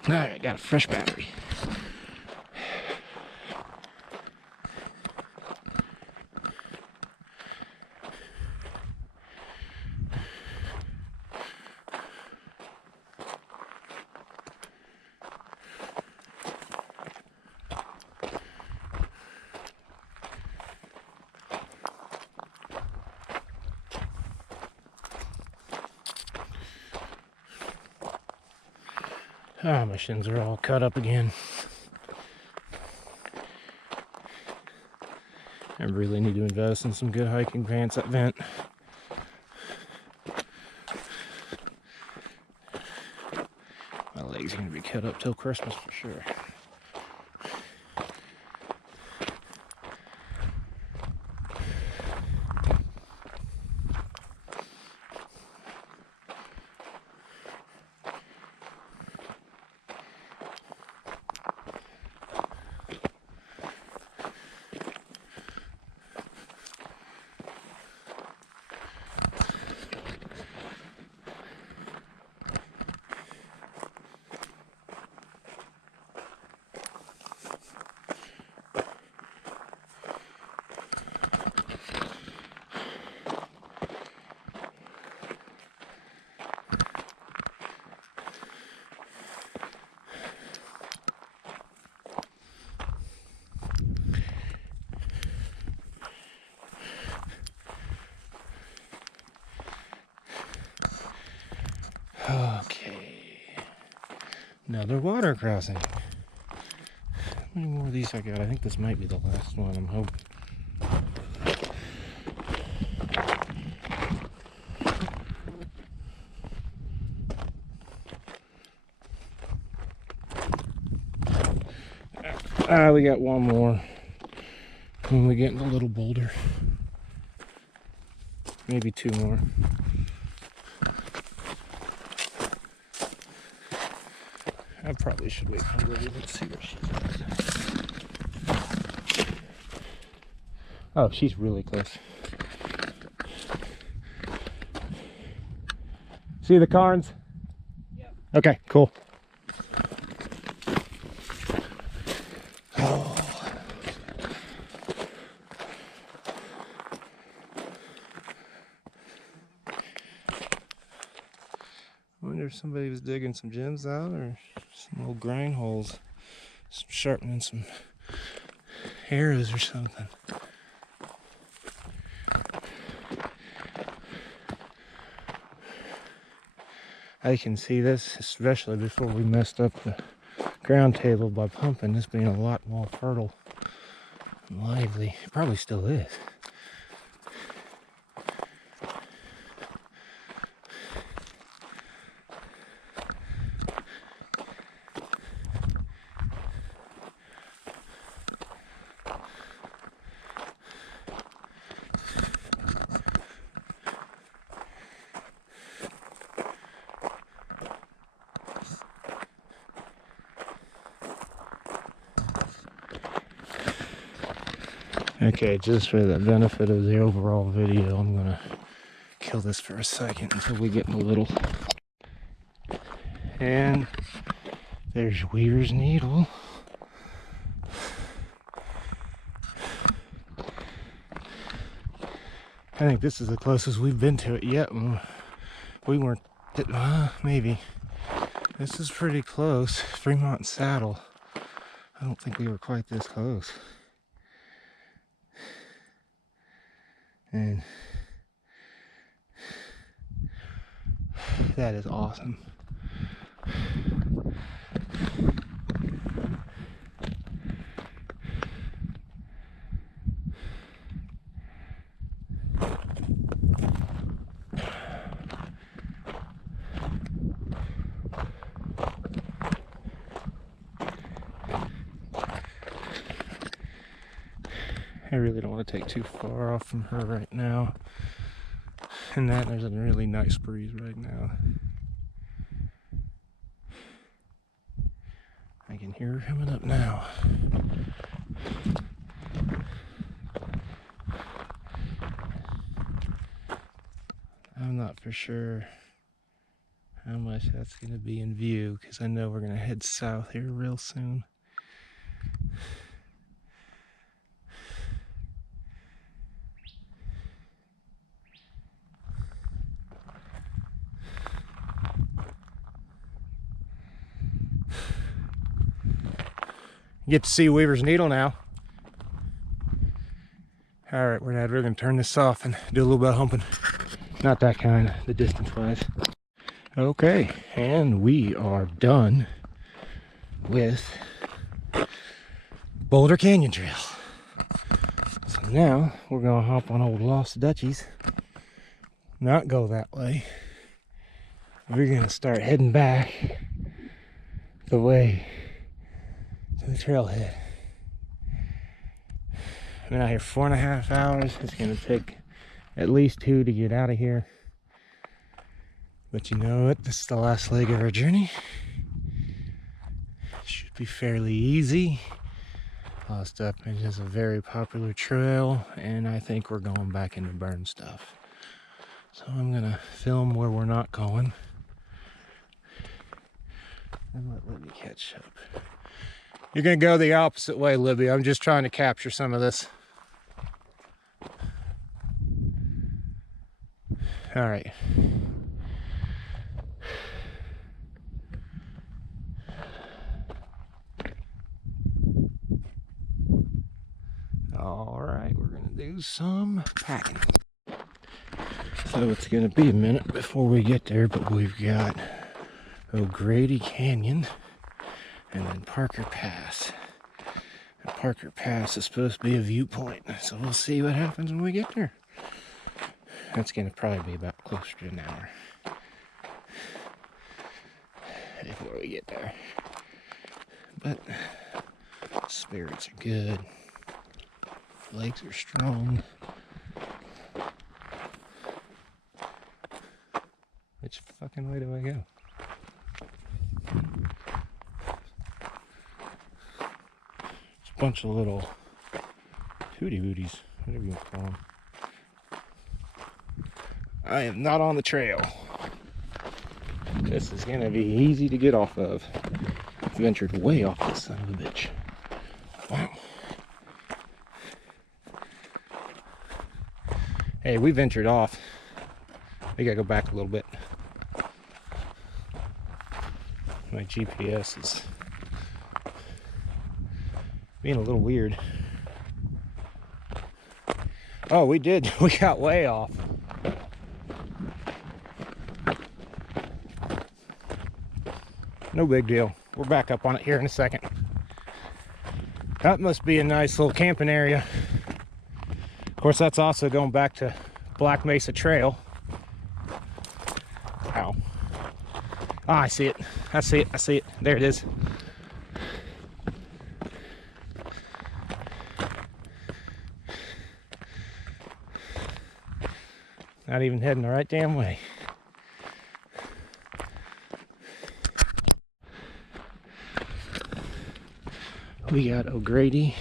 Alright, got a fresh battery. Ah, my shins are all cut up again. I really need to invest in some good hiking pants at Vent. My legs are going to be cut up till Christmas for sure. Okay, another water crossing. How many more of these I got? I think this might be the last one, I'm hoping. We got one more when we get into Little Boulder. Maybe two more. I probably should wait for Lily. Let's see where she's at. Oh, she's really close. See the cairns? Yep. Okay, cool. Oh. I wonder if somebody was digging some gems out or some old grind holes, some sharpening some arrows or something. I can see this, especially before we messed up the ground table by pumping, this being a lot more fertile and lively. It probably still is. Okay, just for the benefit of the overall video, I'm gonna kill this for a second until we get in a little. And there's Weaver's Needle. I think this is the closest we've been to it yet. We weren't, maybe. This is pretty close. Fremont and Saddle. I don't think we were quite this close. And that is awesome. I really don't want to take too far off from her right now. And that there's a really nice breeze right now. I can hear her coming up now. I'm not for sure how much that's going to be in view, because I know we're going to head south here real soon. You get to see Weaver's Needle now. Alright, we're going to turn this off and do a little bit of humping. Not that kind, the distance wise. Okay, and we are done with Boulder Canyon Trail. So now we're going to hop on old Lost Dutchies. Not go that way. We're going to start heading back the way to the trailhead. I've been out here 4.5 hours. It's going to take at least 2 to get out of here. But you know what? This is the last leg of our journey. Should be fairly easy. Lost Dutchmen is a very popular trail, and I think we're going back into burn stuff. So I'm going to film where we're not going and let Libby catch up. You're going to go the opposite way, Libby. I'm just trying to capture some of this. All right. All right, we're going to do some packing. So it's going to be a minute before we get there, but we've got O'Grady Canyon and then Parker Pass. And Parker Pass is supposed to be a viewpoint, so we'll see what happens when we get there. That's going to probably be about closer to an hour before we get there. But spirits are good. Legs are strong. Which fucking way do I go? It's a bunch of little hootie booties, whatever you want to call them. I am not on the trail. This is going to be easy to get off of. I've ventured way off this son of a bitch. Wow. Hey, we ventured off. We gotta go back a little bit. My GPS is being a little weird. Oh, we did. We got way off. No big deal. We're back up on it here in a second. That must be a nice little camping area. Of course, that's also going back to Black Mesa Trail. Ow. Ah, I see it. I see it. I see it. There it is. Not even heading the right damn way. We got O'Grady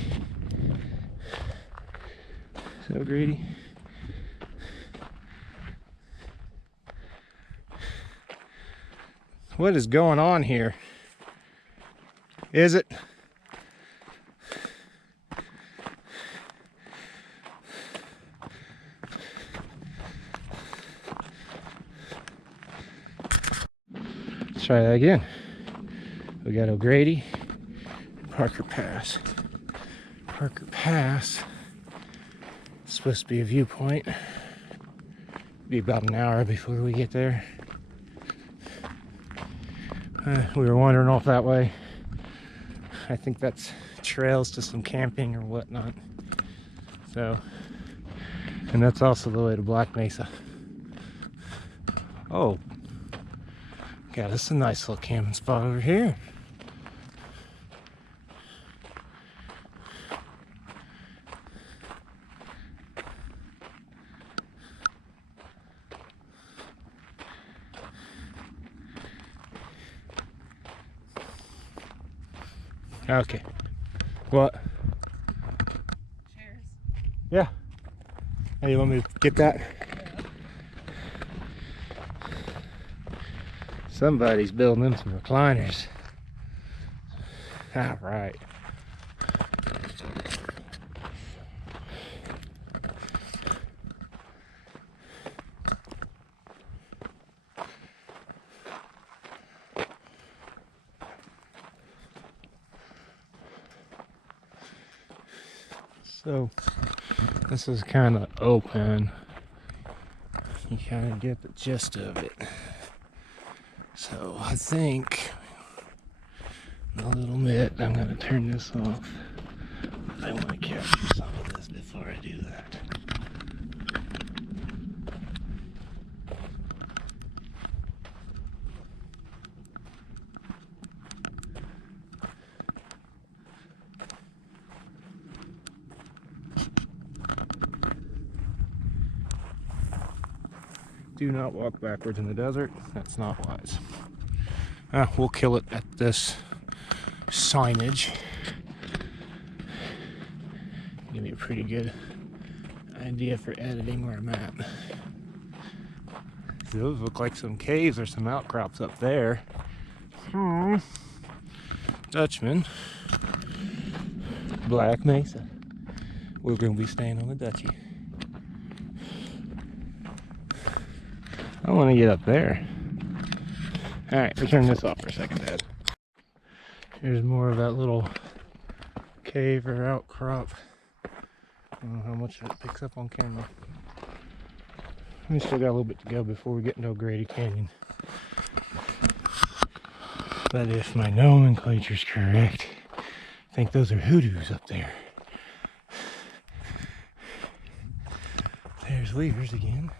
O'Grady? What is going on here? Is it? Let's try that again. We got O'Grady, Parker Pass. Parker Pass. It's supposed to be a viewpoint. Be about an hour before we get there. We were wandering off that way. I think that's trails to some camping or whatnot. So, and that's also the way to Black Mesa. Oh, got us a nice little camping spot over here. Okay. What? Chairs. Yeah. Hey, you want me to get that? Yeah. Somebody's building them some recliners. All right. So this is kind of open. You kind of get the gist of it. So I think in a little bit I'm going to turn this off. I want to capture some of this before I do that. Do not walk backwards in the desert. That's not wise. We'll kill it at this signage. Give me a pretty good idea for editing where I'm at. Those look like some caves or some outcrops up there. Dutchmen. Black Mesa. We're going to be staying on the Dutchie. I want to get up there. Alright, we turn this off for a second, Dad. Here's more of that little cave or outcrop. I don't know how much of it picks up on camera. We still got a little bit to go before we get into Boulder Canyon. But if my nomenclature is correct, I think those are hoodoos up there. There's Weavers again.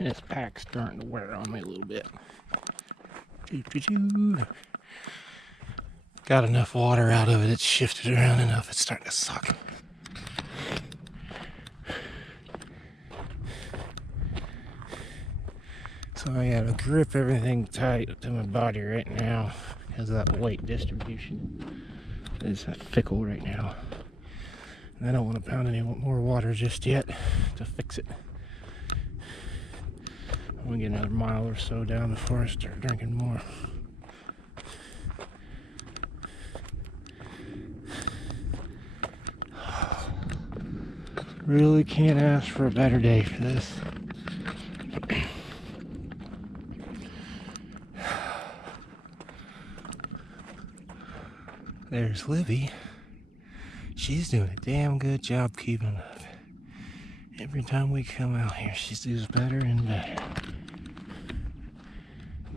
This pack's starting to wear on me a little bit. Got enough water out of it, it's shifted around enough, it's starting to suck. So I gotta grip everything tight to my body right now because that weight distribution is fickle right now. And I don't want to pound any more water just yet to fix it. I'm gonna get another mile or so down before I start drinking more. Really can't ask for a better day for this. There's Libby. She's doing a damn good job keeping up. Every time we come out here, she does better and better.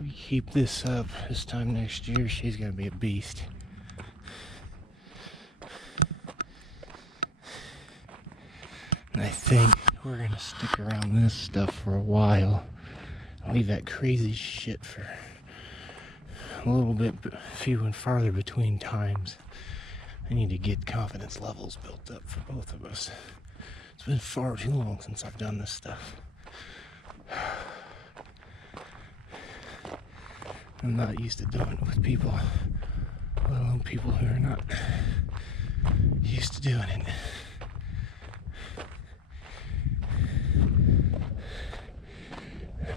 We keep this up this time next year, she's gonna be a beast. And I think we're gonna stick around this stuff for a while. Leave that crazy shit for a little bit few and farther between times. I need to get confidence levels built up for both of us. It's been far too long since I've done this stuff. I'm not used to doing it with people, let alone people who are not used to doing it.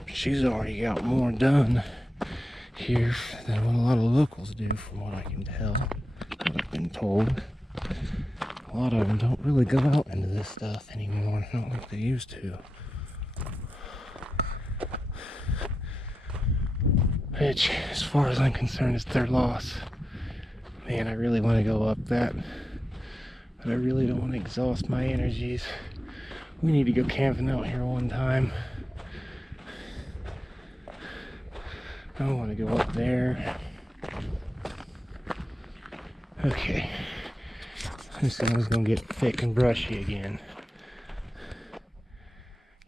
She's already got more done here than what a lot of locals do, from what I can tell, what I've been told. A lot of them don't really go out into this stuff anymore, not like they used to. Which, as far as I'm concerned, is their loss. Man, I really want to go up that, but I really don't want to exhaust my energies. We need to go camping out here one time. I don't want to go up there. Okay. This thing's gonna get thick and brushy again.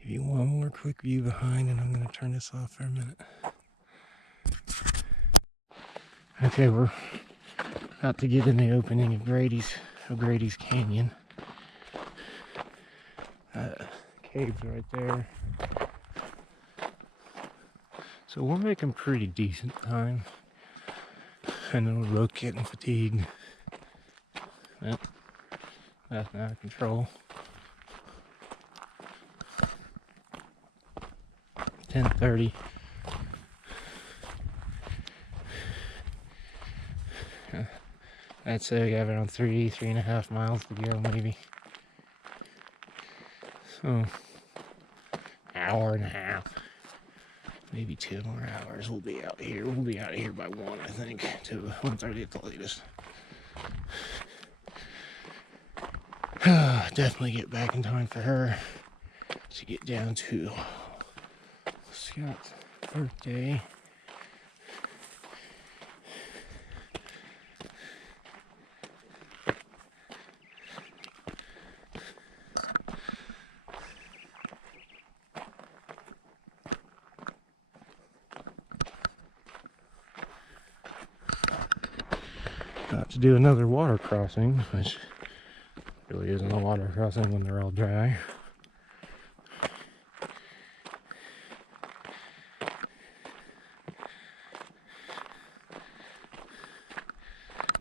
Give you one more quick view behind, and I'm gonna turn this off for a minute. Okay, we're about to get in the opening of Grady's Canyon. Caves right there. So we're making pretty decent time. I know we're both getting fatigued. Yep, that's out of control. 10:30. I'd say we have around 3.5 miles to go, maybe. So, hour and a half, maybe 2 more hours. We'll be out here. We'll be out of here by 1, I think, to 1:30 at the latest. Definitely get back in time for her to get down to Scott's birthday. Got to do another water crossing, which really isn't a water crossing when they're all dry.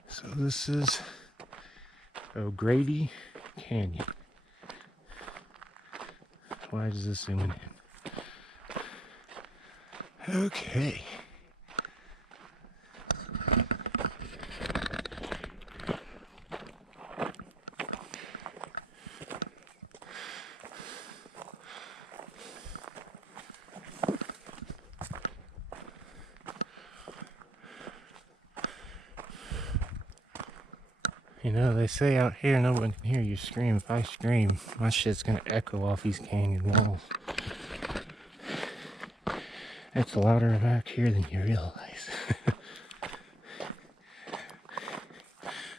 So this is O'Grady Canyon. Why is this zooming in? Okay. You know, they say out here no one can hear you scream. If I scream, my shit's gonna echo off these canyon walls. It's louder back here than you realize.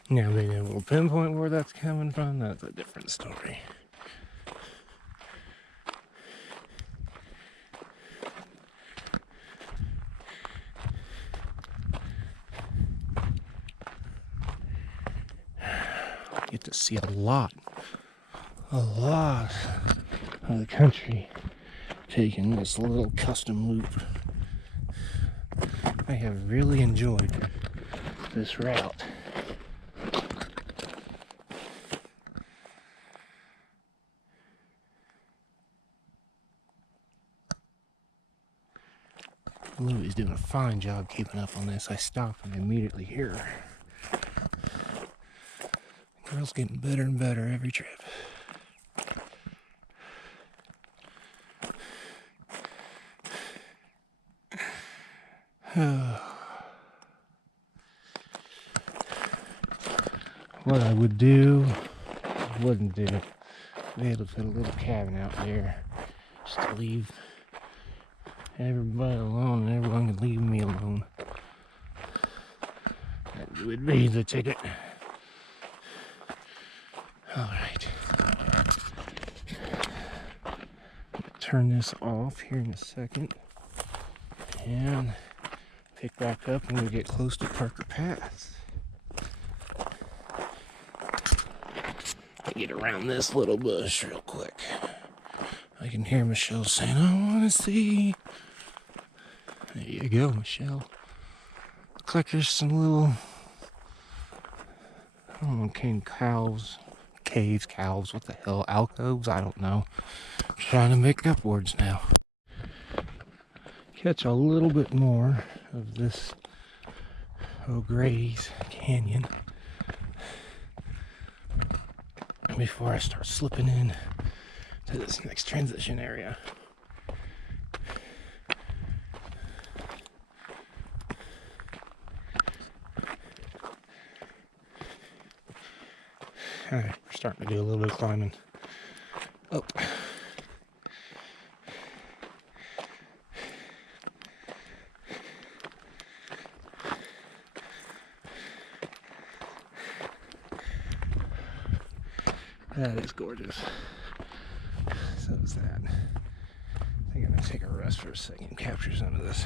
Now, being able to pinpoint where that's coming from, that's a different story. Get to see a lot of the country taking this little custom loop. I have really enjoyed this route. Louie's doing a fine job keeping up on this. I stop and immediately hear her. Girl's getting better and better every trip. What I would do, wouldn't do. be able to put a little cabin out there just to leave everybody alone and everyone can leave me alone. That would be the ticket. Alright. Turn this off here in a second and pick back up when we get close to Parker Pass. I get around this little bush real quick. I can hear Michelle saying, I want to see. There you go, Michelle. Looks like there's some little, I don't know, cows, what the hell, alcoves? I don't know. I'm trying to make up words now. Catch a little bit more of this O'Grady's Canyon before I start slipping in to this next transition area. Alright, we're starting to do a little bit of climbing. Oh. That is gorgeous. So is that. I think I'm gonna take a rest for a second, capture some of this.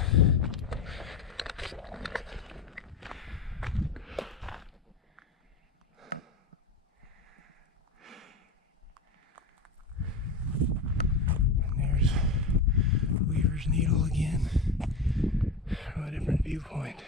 Needle again from a different viewpoint.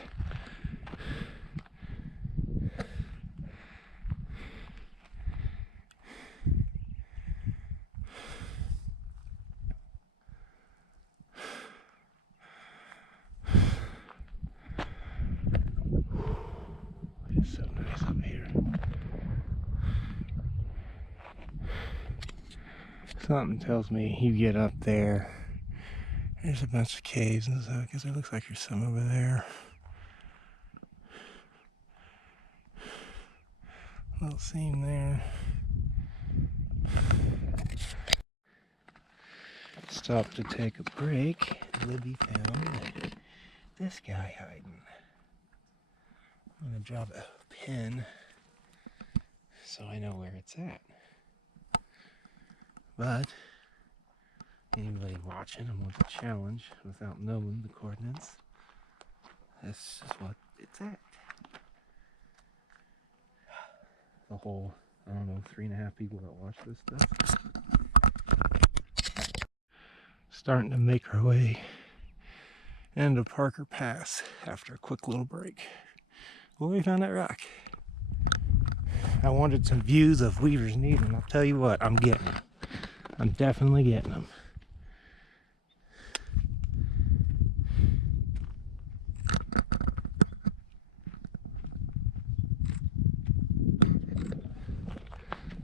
It's so nice up here. Something tells me you get up there. There's a bunch of caves and stuff, because it looks like there's some over there. Little seam there. Stopped to take a break. Libby found this guy hiding. I'm gonna drop a pin so I know where it's at. But anybody watching and wants a challenge without knowing the coordinates, this is what it's at. The whole, I don't know, 3.5 people that watch this stuff. Starting to make our way into Parker Pass after a quick little break. Well, we found that rock. I wanted some views of Weaver's Needle, and I'll tell you what, I'm getting them. I'm definitely getting them.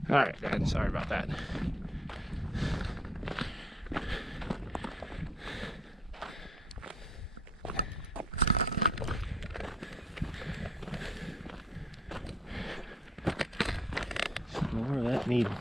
Alright, Dad, sorry about that. Some more of that needle.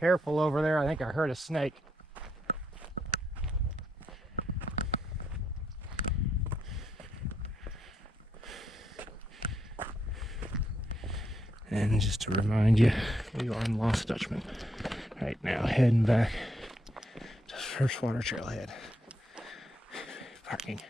Careful over there, I think I heard a snake. And just to remind you, we are on Lost Dutchmen right now, heading back to Freshwater Trailhead. Parking.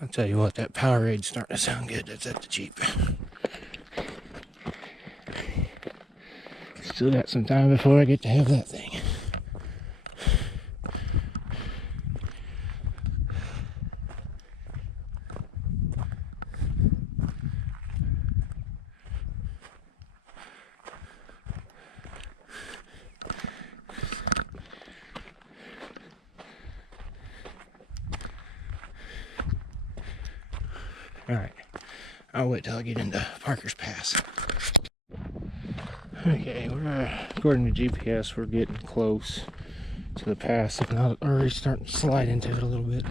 I'll tell you what, that Powerade starting to sound good. That's at the Jeep. Still got some time before I get to have that thing. Alright, I'll wait till I get into Parker's Pass. Okay, according to GPS, we're getting close to the pass, if not already starting to slide into it a little bit.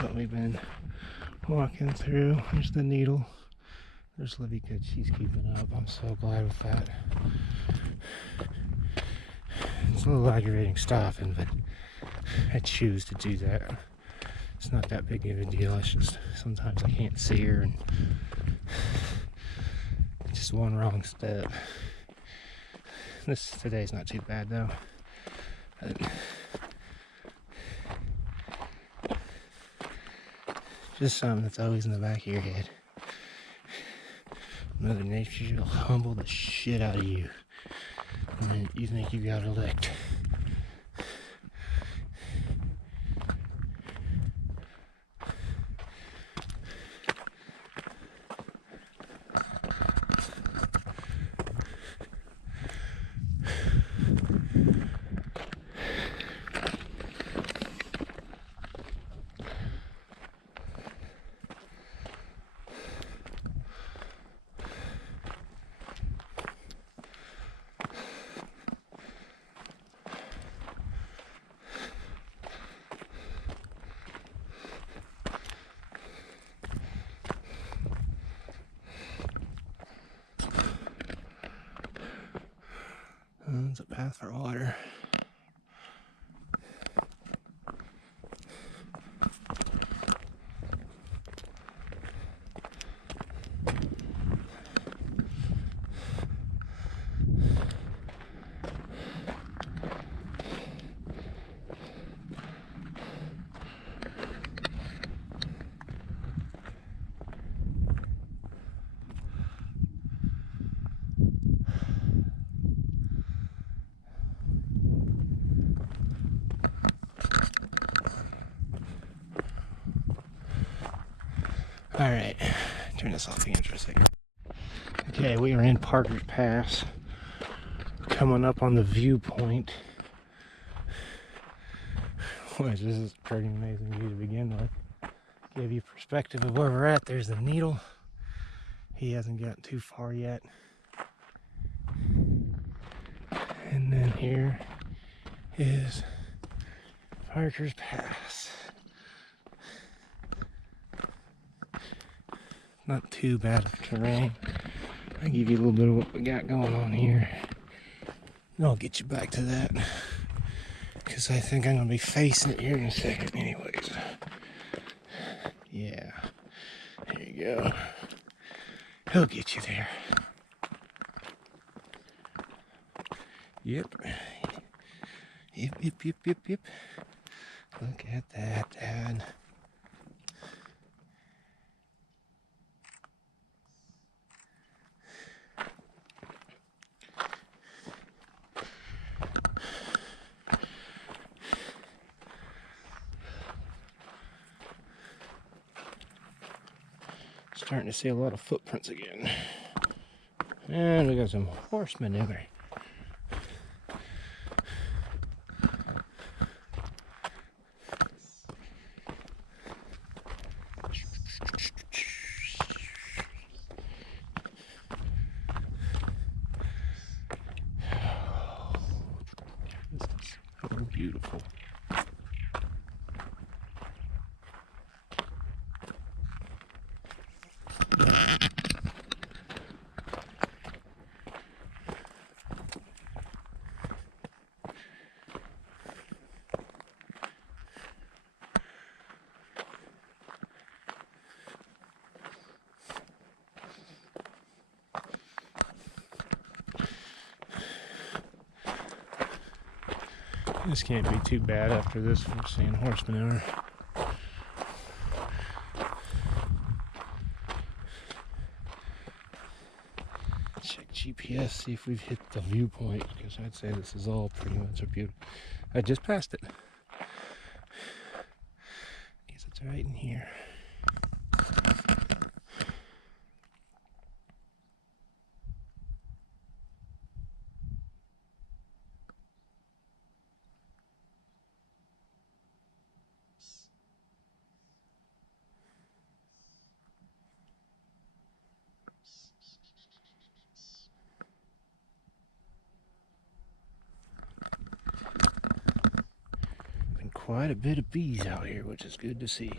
What we've been walking through, there's the needle. There's Livy, good, she's keeping up. I'm so glad with that. It's a little aggravating stopping, but I choose to do that. It's not that big of a deal. It's just sometimes I can't see her, and just one wrong step. Today's not too bad though. But just something that's always in the back of your head. Mother Nature will humble the shit out of you, and then you think you got it licked. It's a path for water. Alright, turn this off again for a second. Okay, we are in Parker's Pass. Coming up on the viewpoint. Which this is a pretty amazing view to begin with. Give you perspective of where we're at. There's the needle. He hasn't gotten too far yet. And then here is Parker's Pass. Not too bad of terrain. I'll give you a little bit of what we got going on here. And I'll get you back to that, because I think I'm going to be facing it here in a second anyways. Yeah, there you go. He'll get you there. Yep. Yep. Look at that, Dad. Starting to see a lot of footprints again. And we got some horsemen in there. This is so beautiful. This can't be too bad after this for seeing horse manure. Check GPS, see if we've hit the viewpoint, because I'd say this is all pretty much a beautiful. I just passed it. Guess it's right in here. Been quite a bit of bees out here, which is good to see.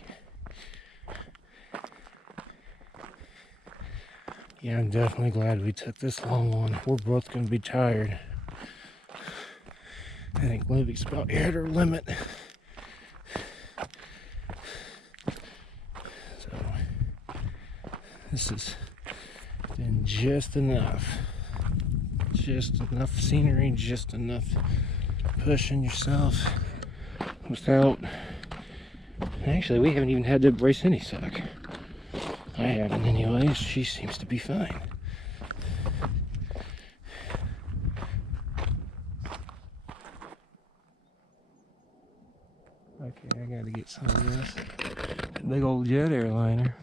Yeah, I'm definitely glad we took this long one. We're both going to be tired. I think Libby's about at her limit. So, this has been just enough. Just enough scenery, just enough pushing yourself without... Actually, we haven't even had to brace any suck. I haven't anyways. She seems to be fine. Okay, I gotta get some of this. Big old jet airliner.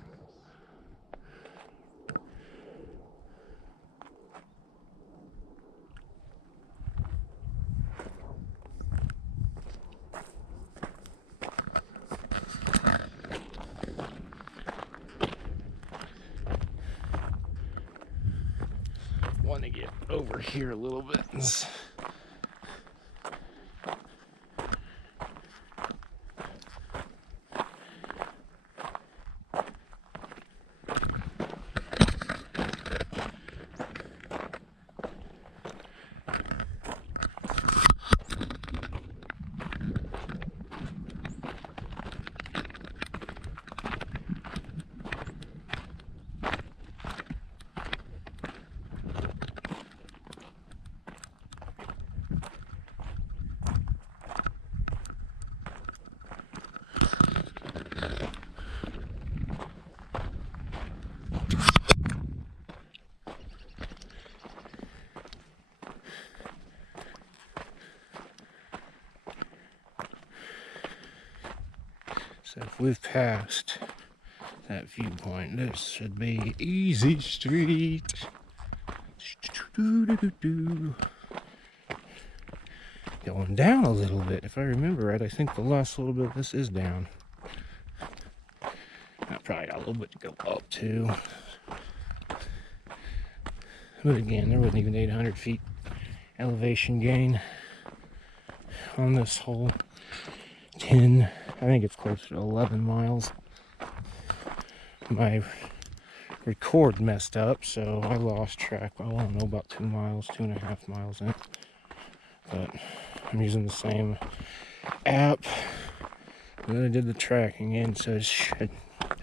Want to get over here a little bit. So if we've passed that viewpoint, this should be easy street. Going down a little bit. If I remember right, I think the last little bit of this is down. I probably got a little bit to go up too. But again, there wasn't even 800 feet elevation gain on this whole 10. I think it's closer to 11 miles. My record messed up, so I lost track. I don't know, about 2 miles, 2.5 miles in. But I'm using the same app that I did the tracking in, so it should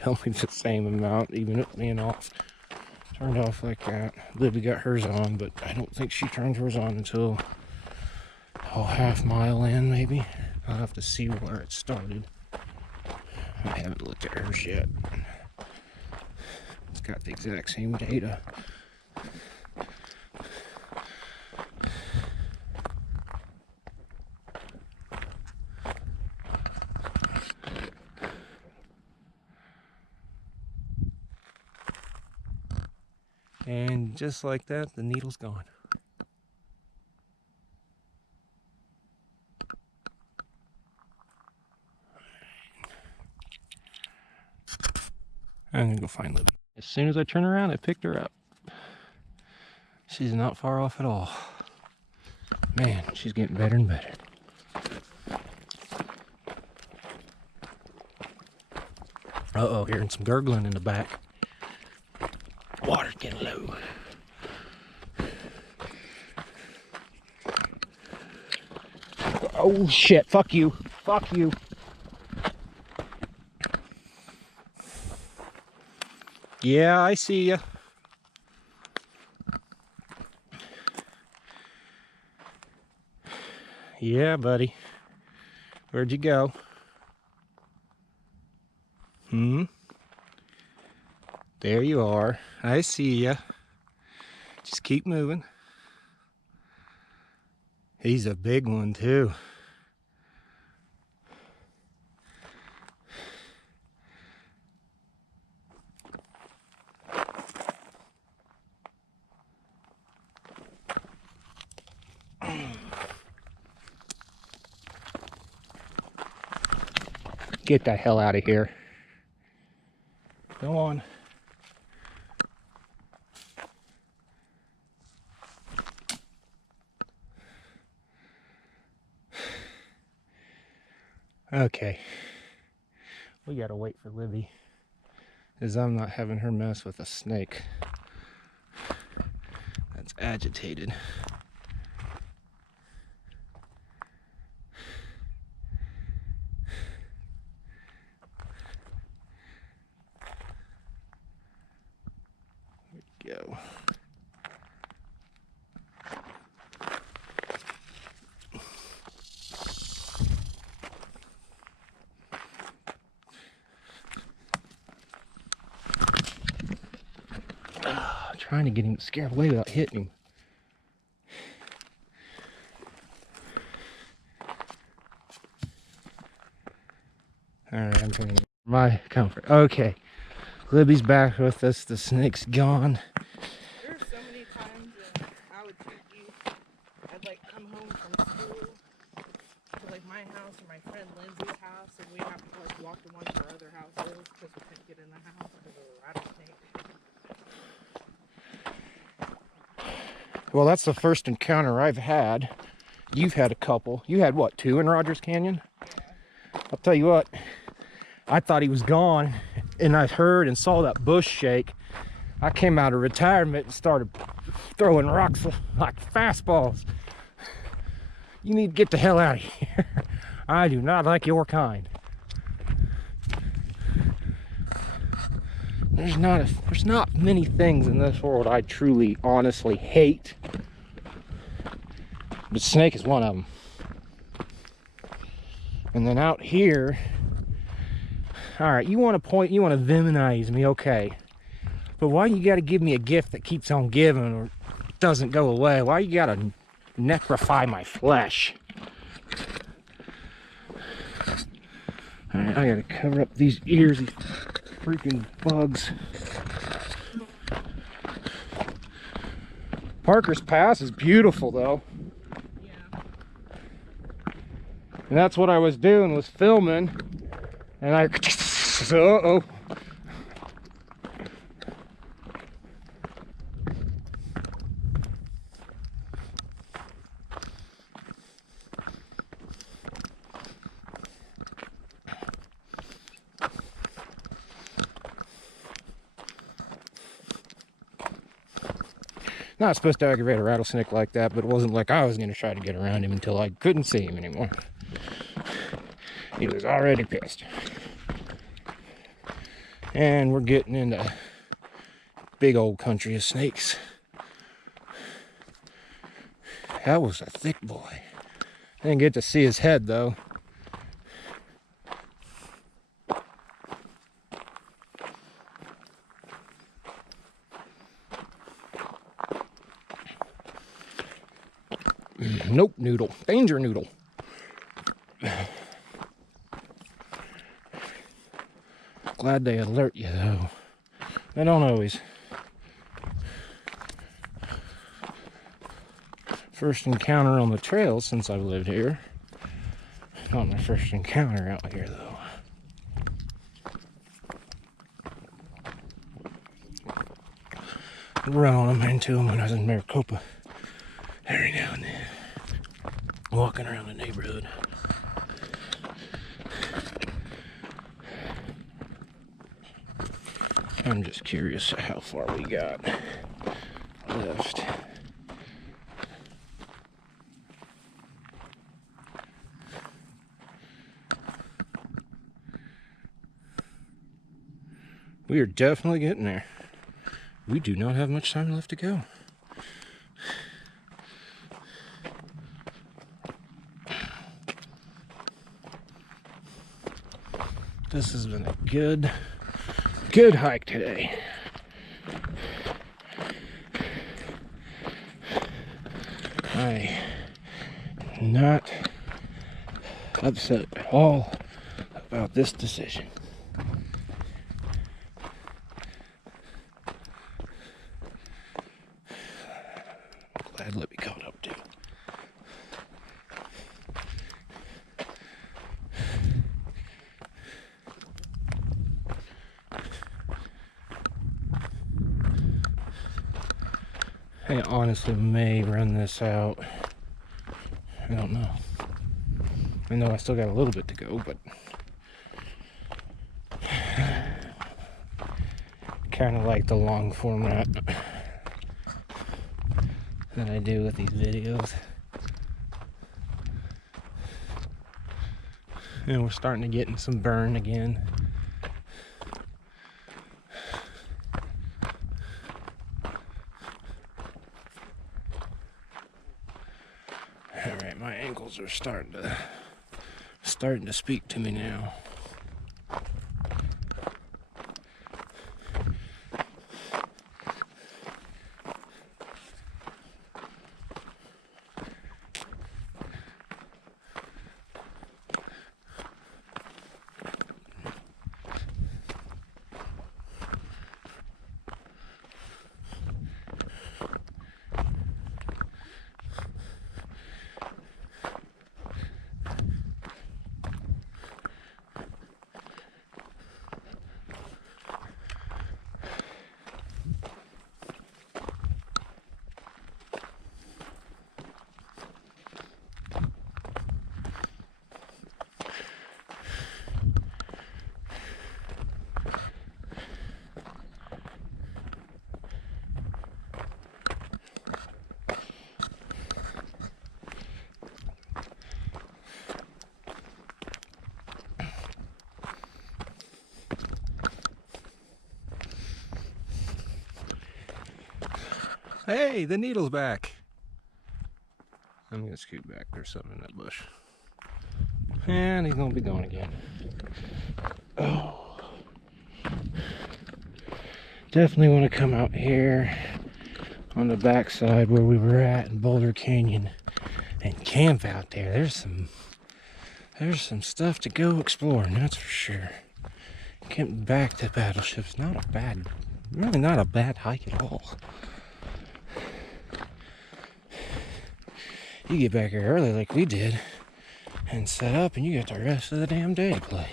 tell me the same amount, even it being off. Turned off like that. Libby got hers on, but I don't think she turned hers on until half mile in, maybe. I'll have to see where it started. I haven't looked at hers yet. It's got the exact same data. And just like that, the needle's gone. I'm gonna go find Libby. As soon as I turn around, I picked her up. She's not far off at all. Man, she's getting better and better. Uh-oh, hearing some gurgling in the back. Water's getting low. Oh shit, fuck you. Fuck you. Yeah, I see ya. Yeah, buddy. Where'd you go? There you are. I see ya. Just keep moving. He's a big one too. Get the hell out of here. Go on. Okay. We gotta wait for Libby, as I'm not having her mess with a snake that's agitated. Go. Trying to get him scared away without hitting him. Alright, I'm trying to my comfort. Okay. Libby's back with us. The snake's gone. There are so many times that I would take you, I'd like come home from school to like my house or my friend Lindsay's house, and we have to like walk to one of our other houses because we couldn't get in the house because of a rattlesnake. Well, that's the first encounter I've had. You've had a couple. You had what, 2 in Rogers Canyon? Yeah. I'll tell you what, I thought he was gone, and I heard and saw that bush shake. I came out of retirement and started throwing rocks like fastballs. You need to get the hell out of here. I do not like your kind. There's not many things in this world I truly, honestly hate. But snake is one of them. And then out here, all right, you want to demonize me, okay. But why you got to give me a gift that keeps on giving or doesn't go away? Why you got to necrofy my flesh? All right, I got to cover up these ears, these freaking bugs. Parker's Pass is beautiful though. Yeah. And that's what I was doing, was filming, and I uh-oh. Not supposed to aggravate a rattlesnake like that, but it wasn't like I was going to try to get around him until I couldn't see him anymore. He was already pissed. And we're getting into big old country of snakes. That was a thick boy. I didn't get to see his head though. Nope, noodle. Danger noodle. Glad they alert you though. They don't always. First encounter on the trail since I've lived here. Not my first encounter out here though. Run on them into them when I was in Maricopa. Every now and then. Walking around the neighborhood. I'm just curious how far we got left. We are definitely getting there. We do not have much time left to go. This has been a good hike today. I am not upset at all about this decision. Glad Libby caught up too. I honestly may run this out. I don't know. I know I still got a little bit to go, but kind of like the long format that I do with these videos. And we're starting to get in some burn again. Alright, my ankles are starting to speak to me now. Hey, the needle's back. I'm gonna scoot back. There's something in that bush. And he's gonna be gone again. Oh. Definitely want to come out here on the backside where we were at in Boulder Canyon and camp out there. There's some stuff to go exploring, that's for sure. Camping back to Battleship's really not a bad hike at all. You get back here early like we did and set up and you got the rest of the damn day to play.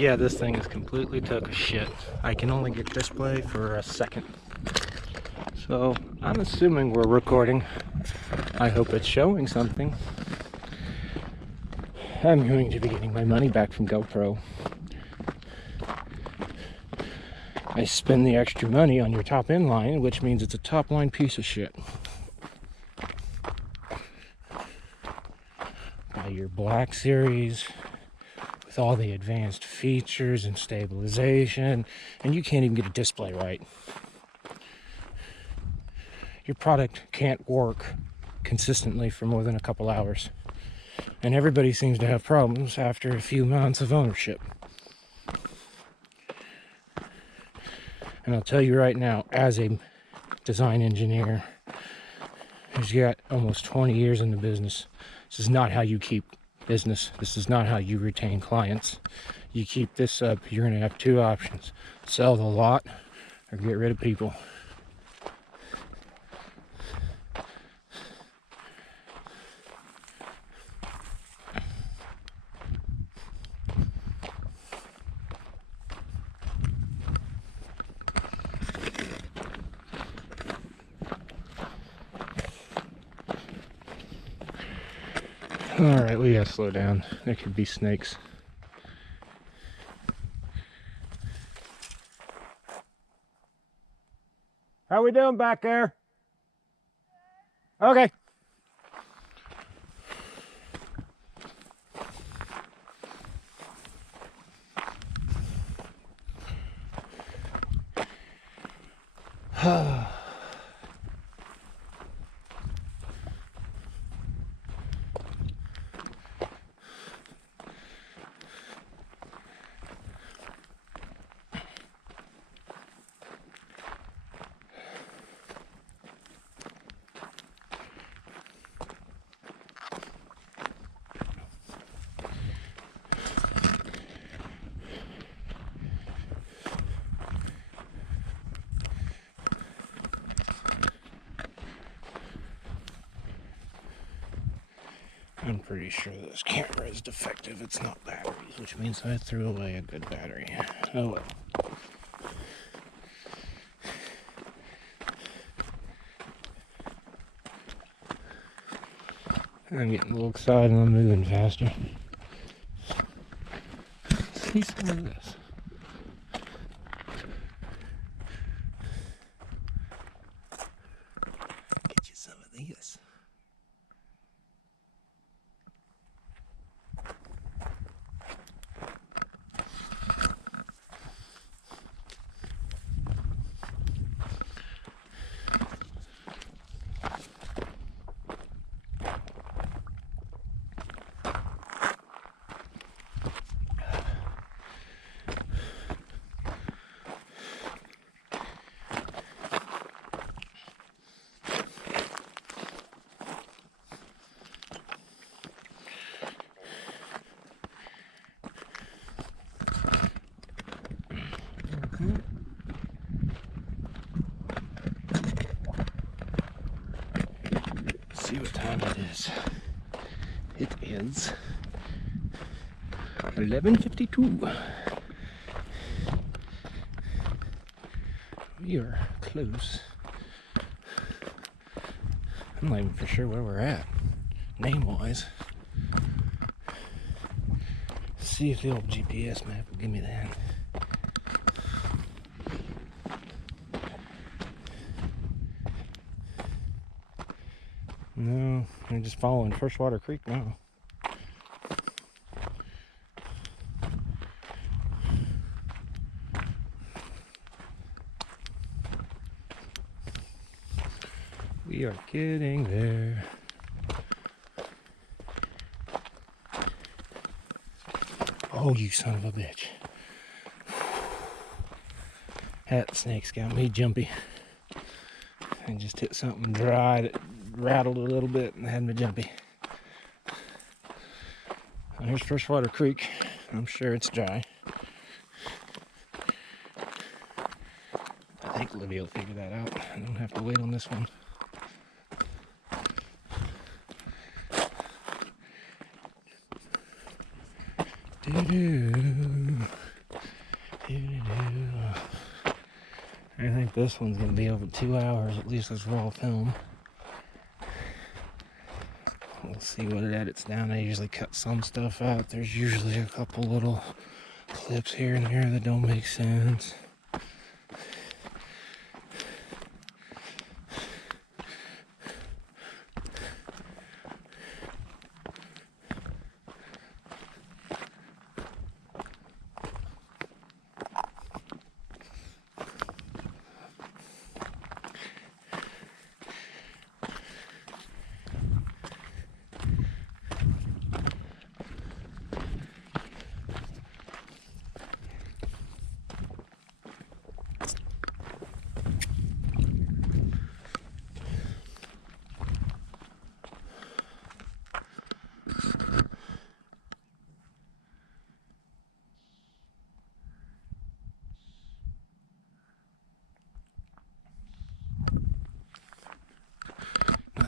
Yeah, this thing is completely took a shit. I can only get display for a second. So I'm assuming we're recording. I hope it's showing something. I'm going to be getting my money back from GoPro. I spend the extra money on your top end line, which means it's a top line piece of shit. Buy your Black Series with all the advanced features and stabilization, and you can't even get a display right. Your product can't work consistently for more than a couple hours. And everybody seems to have problems after a few months of ownership. And I'll tell you right now, as a design engineer who's got almost 20 years in the business, this is not how you keep business. This is not how you retain clients. You keep this up, you're going to have two options: sell the lot or get rid of people. Alright, we gotta slow down. There could be snakes. How we doing back there? Okay. I'm pretty sure this camera is defective. It's not batteries, which means I threw away a good battery. Oh well. I'm getting a little excited and I'm moving faster. See some of this. Get you some of this. See what time it is. It is 11:52. We are close. I'm not even for sure where we're at, name-wise. See if the old GPS map will give me that. No, I'm just following Freshwater Creek now. We are getting there. Oh, you son of a bitch. That snake's got me jumpy. I just hit something dry that rattled a little bit and had me jumpy. Well, here's Freshwater Creek. I'm sure it's dry. I think Libby will figure that out. I don't have to wait on this one. I think this one's gonna be over 2 hours, at least as raw film. We'll see what it edits down. I usually cut some stuff out. There's usually a couple little clips here and there that don't make sense.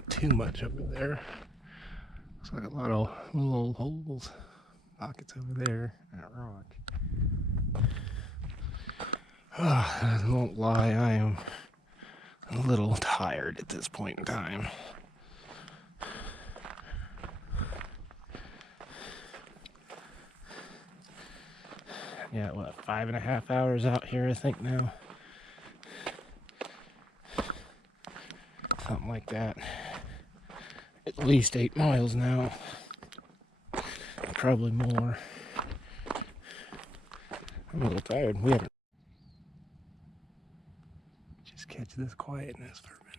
Too much over there. Looks like a lot of little old holes, pockets over there. That rock. I won't lie, I am a little tired at this point in time. Yeah, what, 5.5 hours out here, I think now. Something like that. At least 8 miles now. Probably more. I'm a little tired. We haven't. Just catch this quietness for a minute.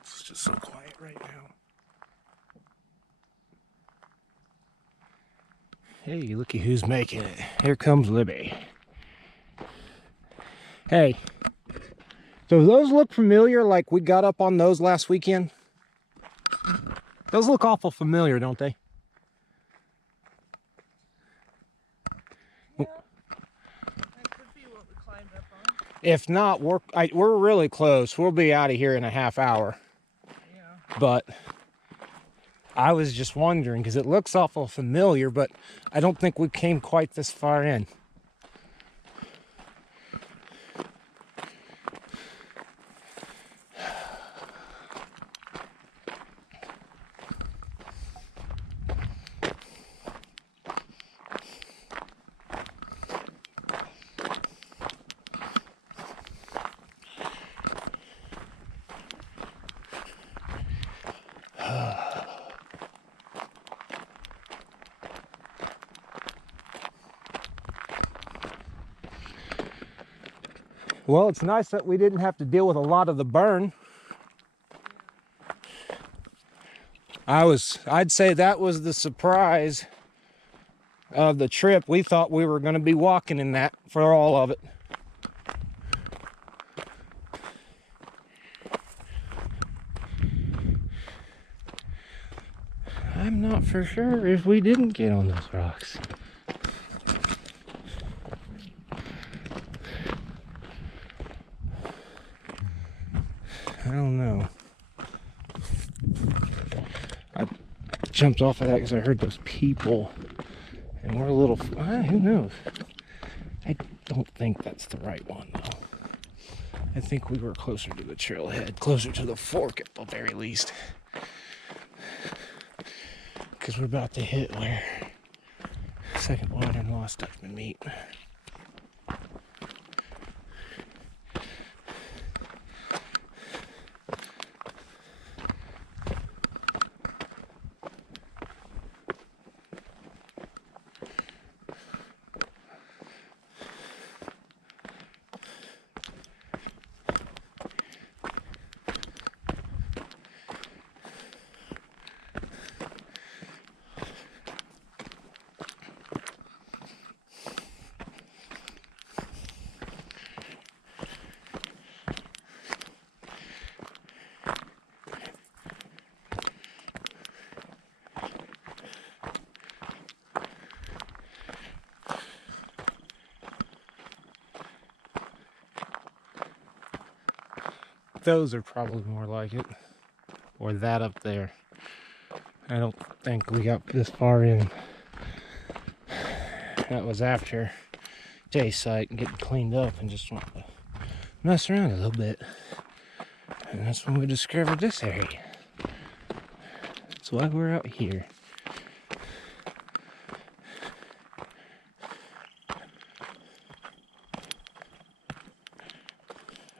It's just so quiet right now. Hey, looky who's making it. Here comes Libby. Hey, do those look familiar like we got up on those last weekend? Those look awful familiar, don't they? Yeah. That could be what we climbed up on. If not, we're really close. We'll be out of here in a half hour. Yeah. But I was just wondering because it looks awful familiar, but I don't think we came quite this far in. Well, it's nice that we didn't have to deal with a lot of the burn. I'd say that was the surprise of the trip. We thought we were going to be walking in that for all of it. I'm not for sure if we didn't get on those rocks. I don't know. I jumped off of that because I heard those people, and we're a little, who knows? I don't think that's the right one though. I think we were closer to the trailhead, closer to the fork at the very least. Because we're about to hit where Second Water and Lost Dutchmen meet. Those are probably more like it. Or that up there. I don't think we got this far in. That was after Jay's site and getting cleaned up and just wanted to mess around a little bit. And that's when we discovered this area. That's why we're out here.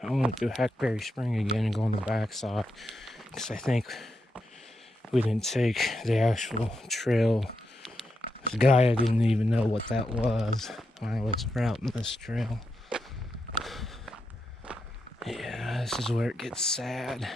I want to do Hackberry Spring again and go on the backside because I think we didn't take the actual trail. This guy, I didn't even know what that was when I was routing this trail. Yeah, this is where it gets sad.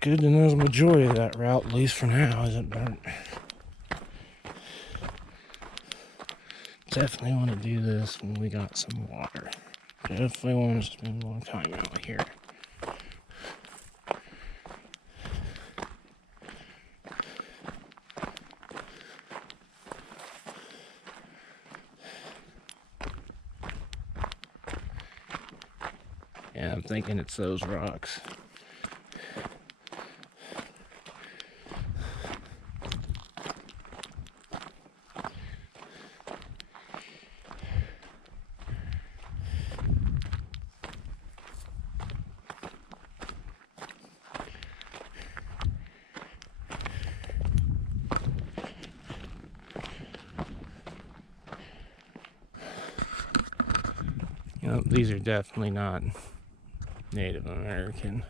Good to know the majority of that route, at least for now, isn't burnt. Definitely want to do this when we got some water. Definitely want to spend more time out here. Yeah, I'm thinking it's those rocks. You know, these are definitely not Native American.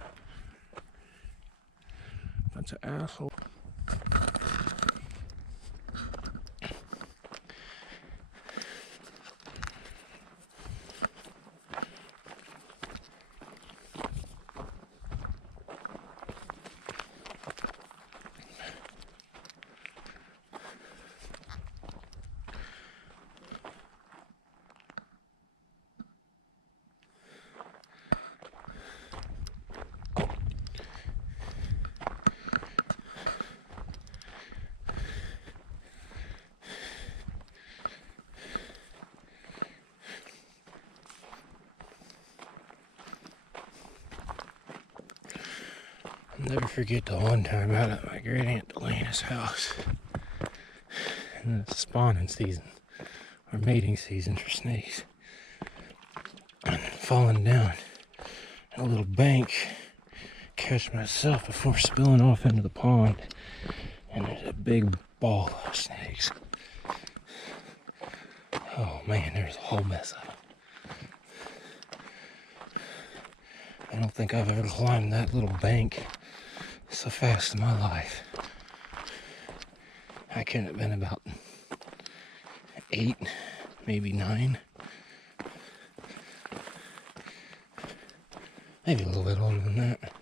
Bunch of asshole. I'll never forget the one time out at my great aunt Delana's house in the spawning season or mating season for snakes. And falling down a little bank, catch myself before spilling off into the pond, and there's a big ball of snakes. Oh man, there's a whole mess of them. I don't think I've ever climbed that little bank so fast in my life. I couldn't have been about 8, maybe 9. Maybe a little bit older than that.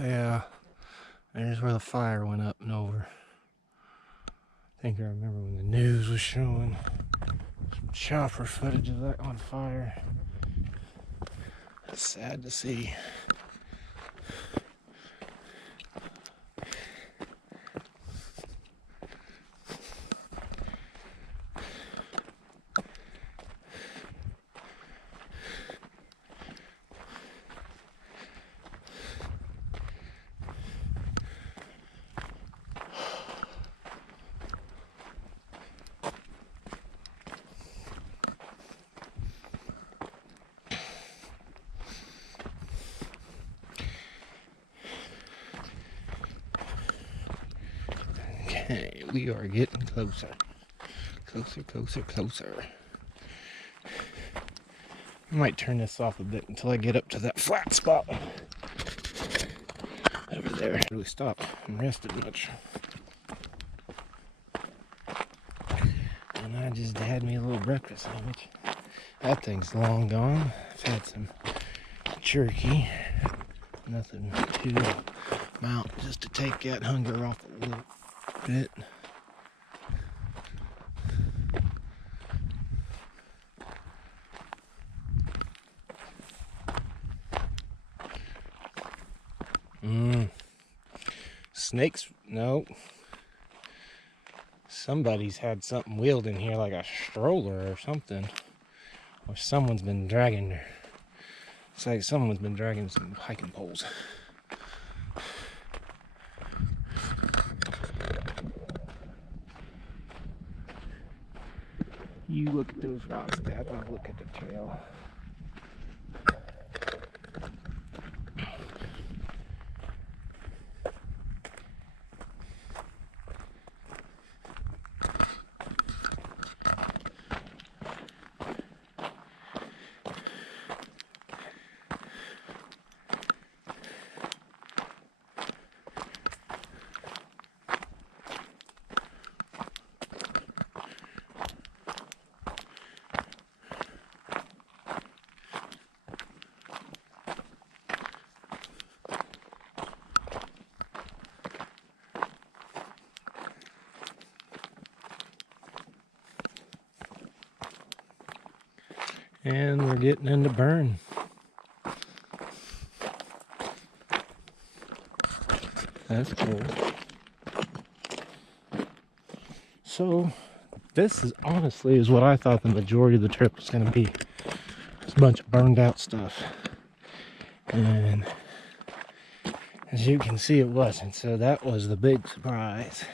Yeah, there's where the fire went up and over. I think I remember when the news was showing some chopper footage of that on fire. It's sad to see. Okay, we are getting closer. Closer. I might turn this off a bit until I get up to that flat spot over there. Really stopped and rested much. And I just had me a little breakfast sandwich. That thing's long gone. I've had some jerky. Nothing too amount, just to take that hunger off a little bit. Snakes? No. Somebody's had something wheeled in here like a stroller or something. Or someone's been dragging their... It's like someone's been dragging some hiking poles. You look at those rocks, Dad. I'll look at the trail. And we're getting into burn. That's cool. So, this is honestly is what I thought the majority of the trip was going to be. It's a bunch of burned out stuff. And as you can see, it wasn't. So that was the big surprise.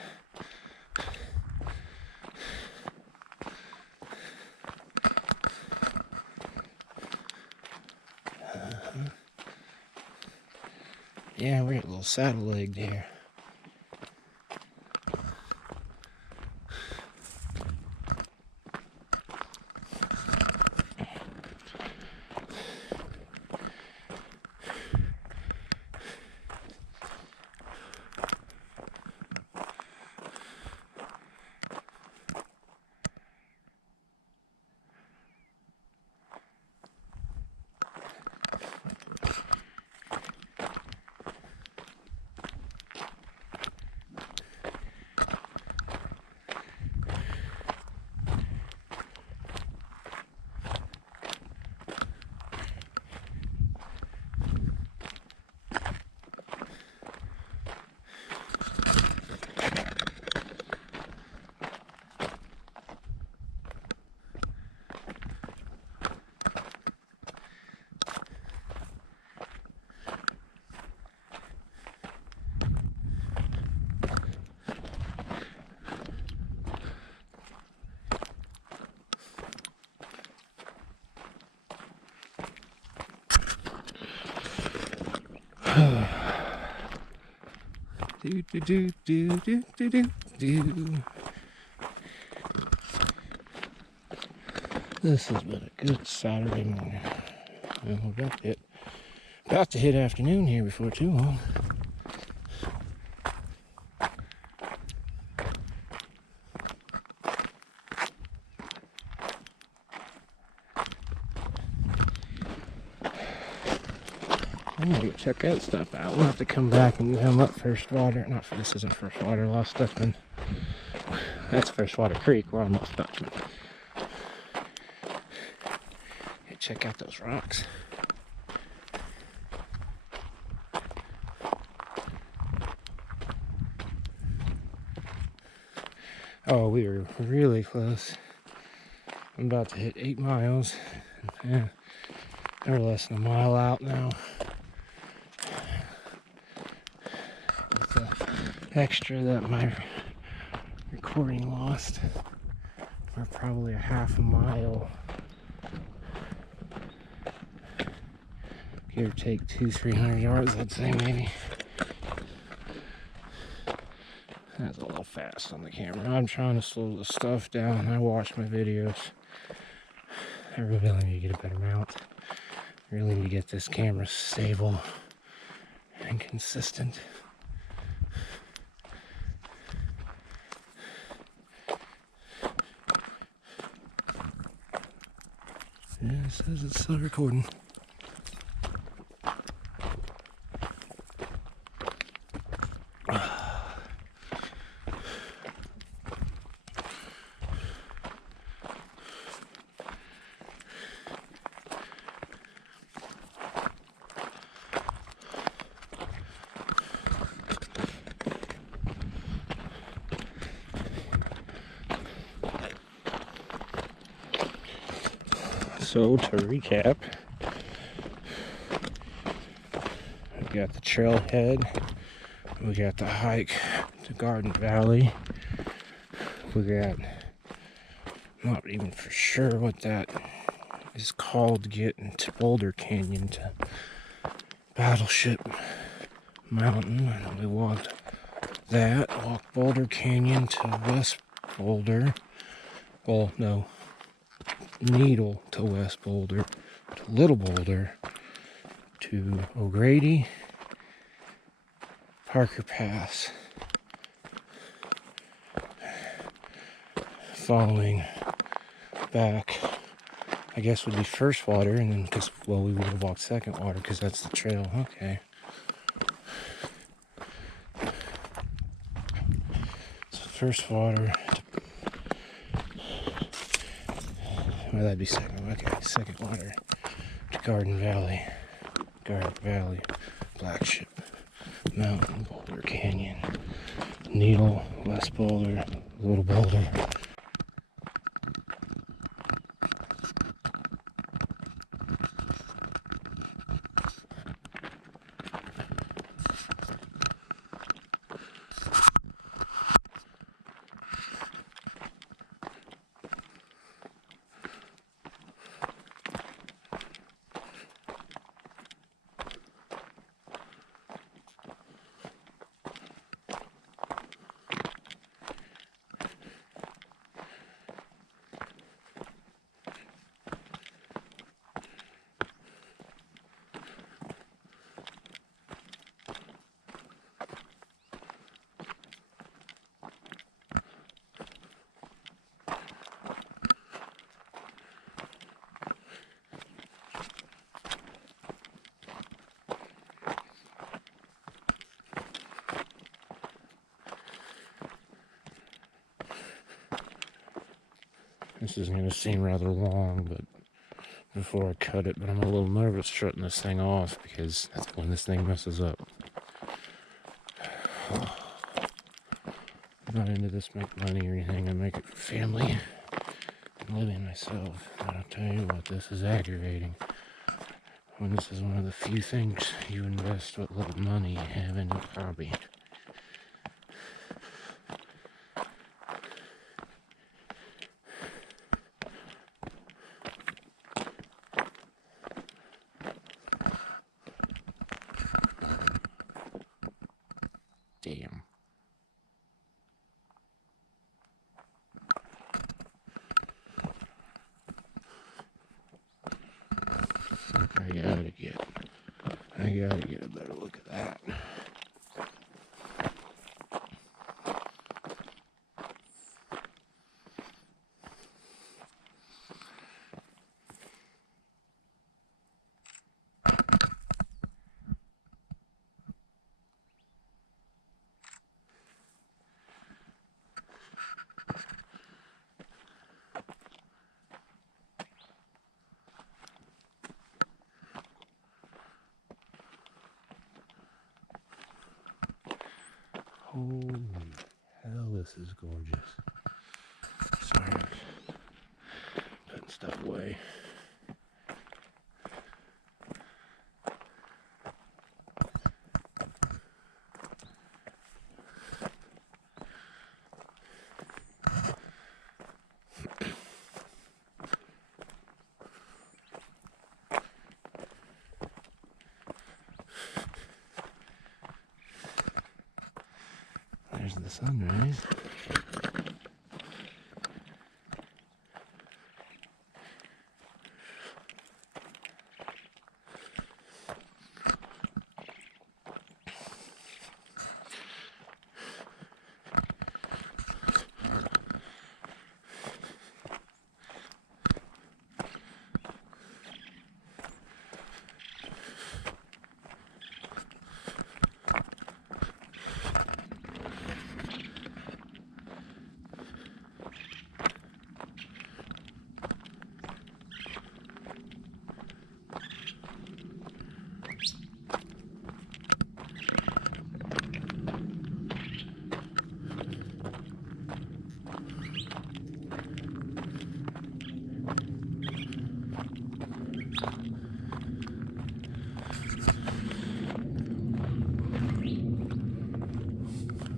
Yeah, we're a little saddle legged here. Do do do do do do do do. This has been a good Saturday morning. Well, we're about to hit afternoon here before too long. I'm gonna go check that stuff out. We'll have to come back and come up First Water. Not for this isn't First Water, Lost Dutchmen. That's First Water Creek. We're on Lost Dutchmen. Hey, check out those rocks. Oh, we were really close. I'm about to hit 8 miles. Yeah, we're less than a mile out now. With the extra that my recording lost, we're probably a half a mile. Give or take 200-300 yards, I'd say maybe. That's a little fast on the camera. I'm trying to slow the stuff down. I watch my videos. I really need to get a better mount. I really need to get this camera stable and consistent. Yeah, it says it's still recording. So to recap, we got the trailhead, we got the hike to Garden Valley, we got, not even for sure what that is called, getting to Boulder Canyon to Battleship Mountain, and we walked Boulder Canyon to West Boulder, well no, Needle to West Boulder, to Little Boulder, to O'Grady, Parker Pass, following back, I guess would be First Water, and then because, well, we would have walked Second Water because that's the trail. Okay. So First Water, well, that'd be Second. Okay, Second Water to Garden Valley, Black Ship. Mountain, Boulder Canyon, Needle, West Boulder, Little Boulder. This is going to seem rather long, but before I cut it, but I'm a little nervous shutting this thing off because that's when this thing messes up. I'm not into this make money or anything. I make it for family and living myself. But I'll tell you what, this is aggravating. When this is one of the few things you invest what little money you have in a hobby. Damn. I gotta get a better look at that. Holy hell, this is gorgeous. Sorry, putting stuff away. There's the sunrise.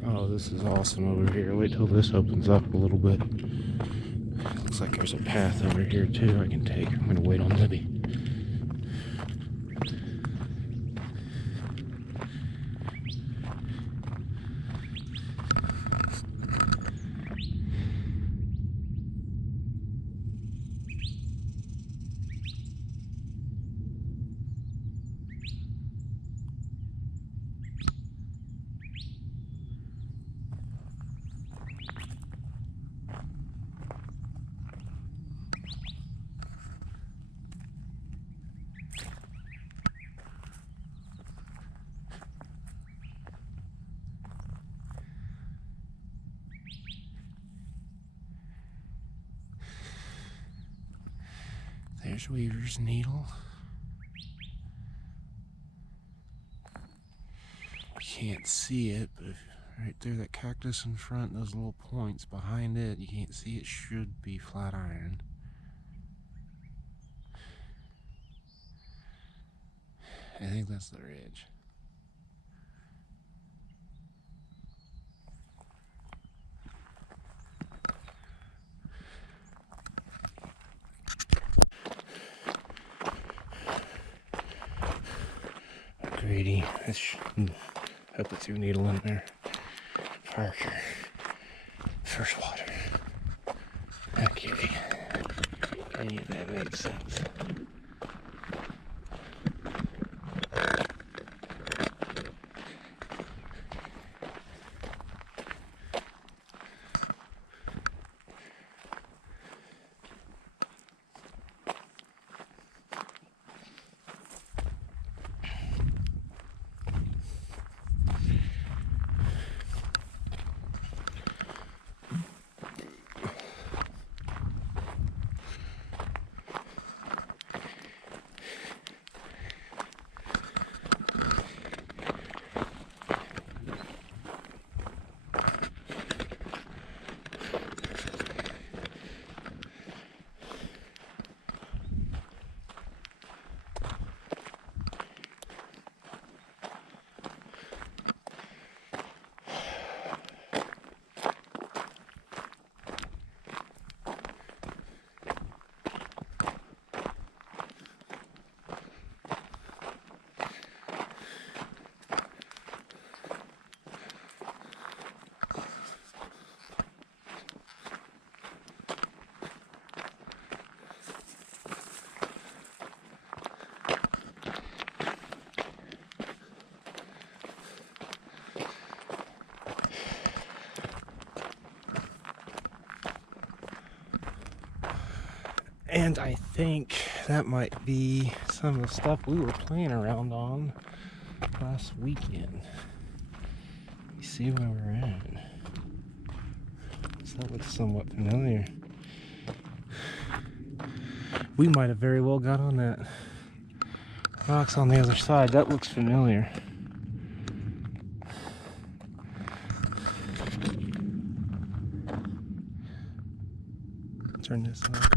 Oh, this is awesome over here. Wait till this opens up a little bit. Looks like there's a path over here too I can take. I'm gonna wait on Libby. There's Weaver's Needle. can't see it, but right there, that cactus in front, those little points behind it, you can't see it, should be flat iron. I think that's the ridge. Grady, I put through needle in there. Parker, first water. Okay, any of that makes sense. And I think that might be some of the stuff we were playing around on last weekend. You see where we're at. So that looks somewhat familiar. We might have very well got on that rocks on the other side. That looks familiar. Turn this on.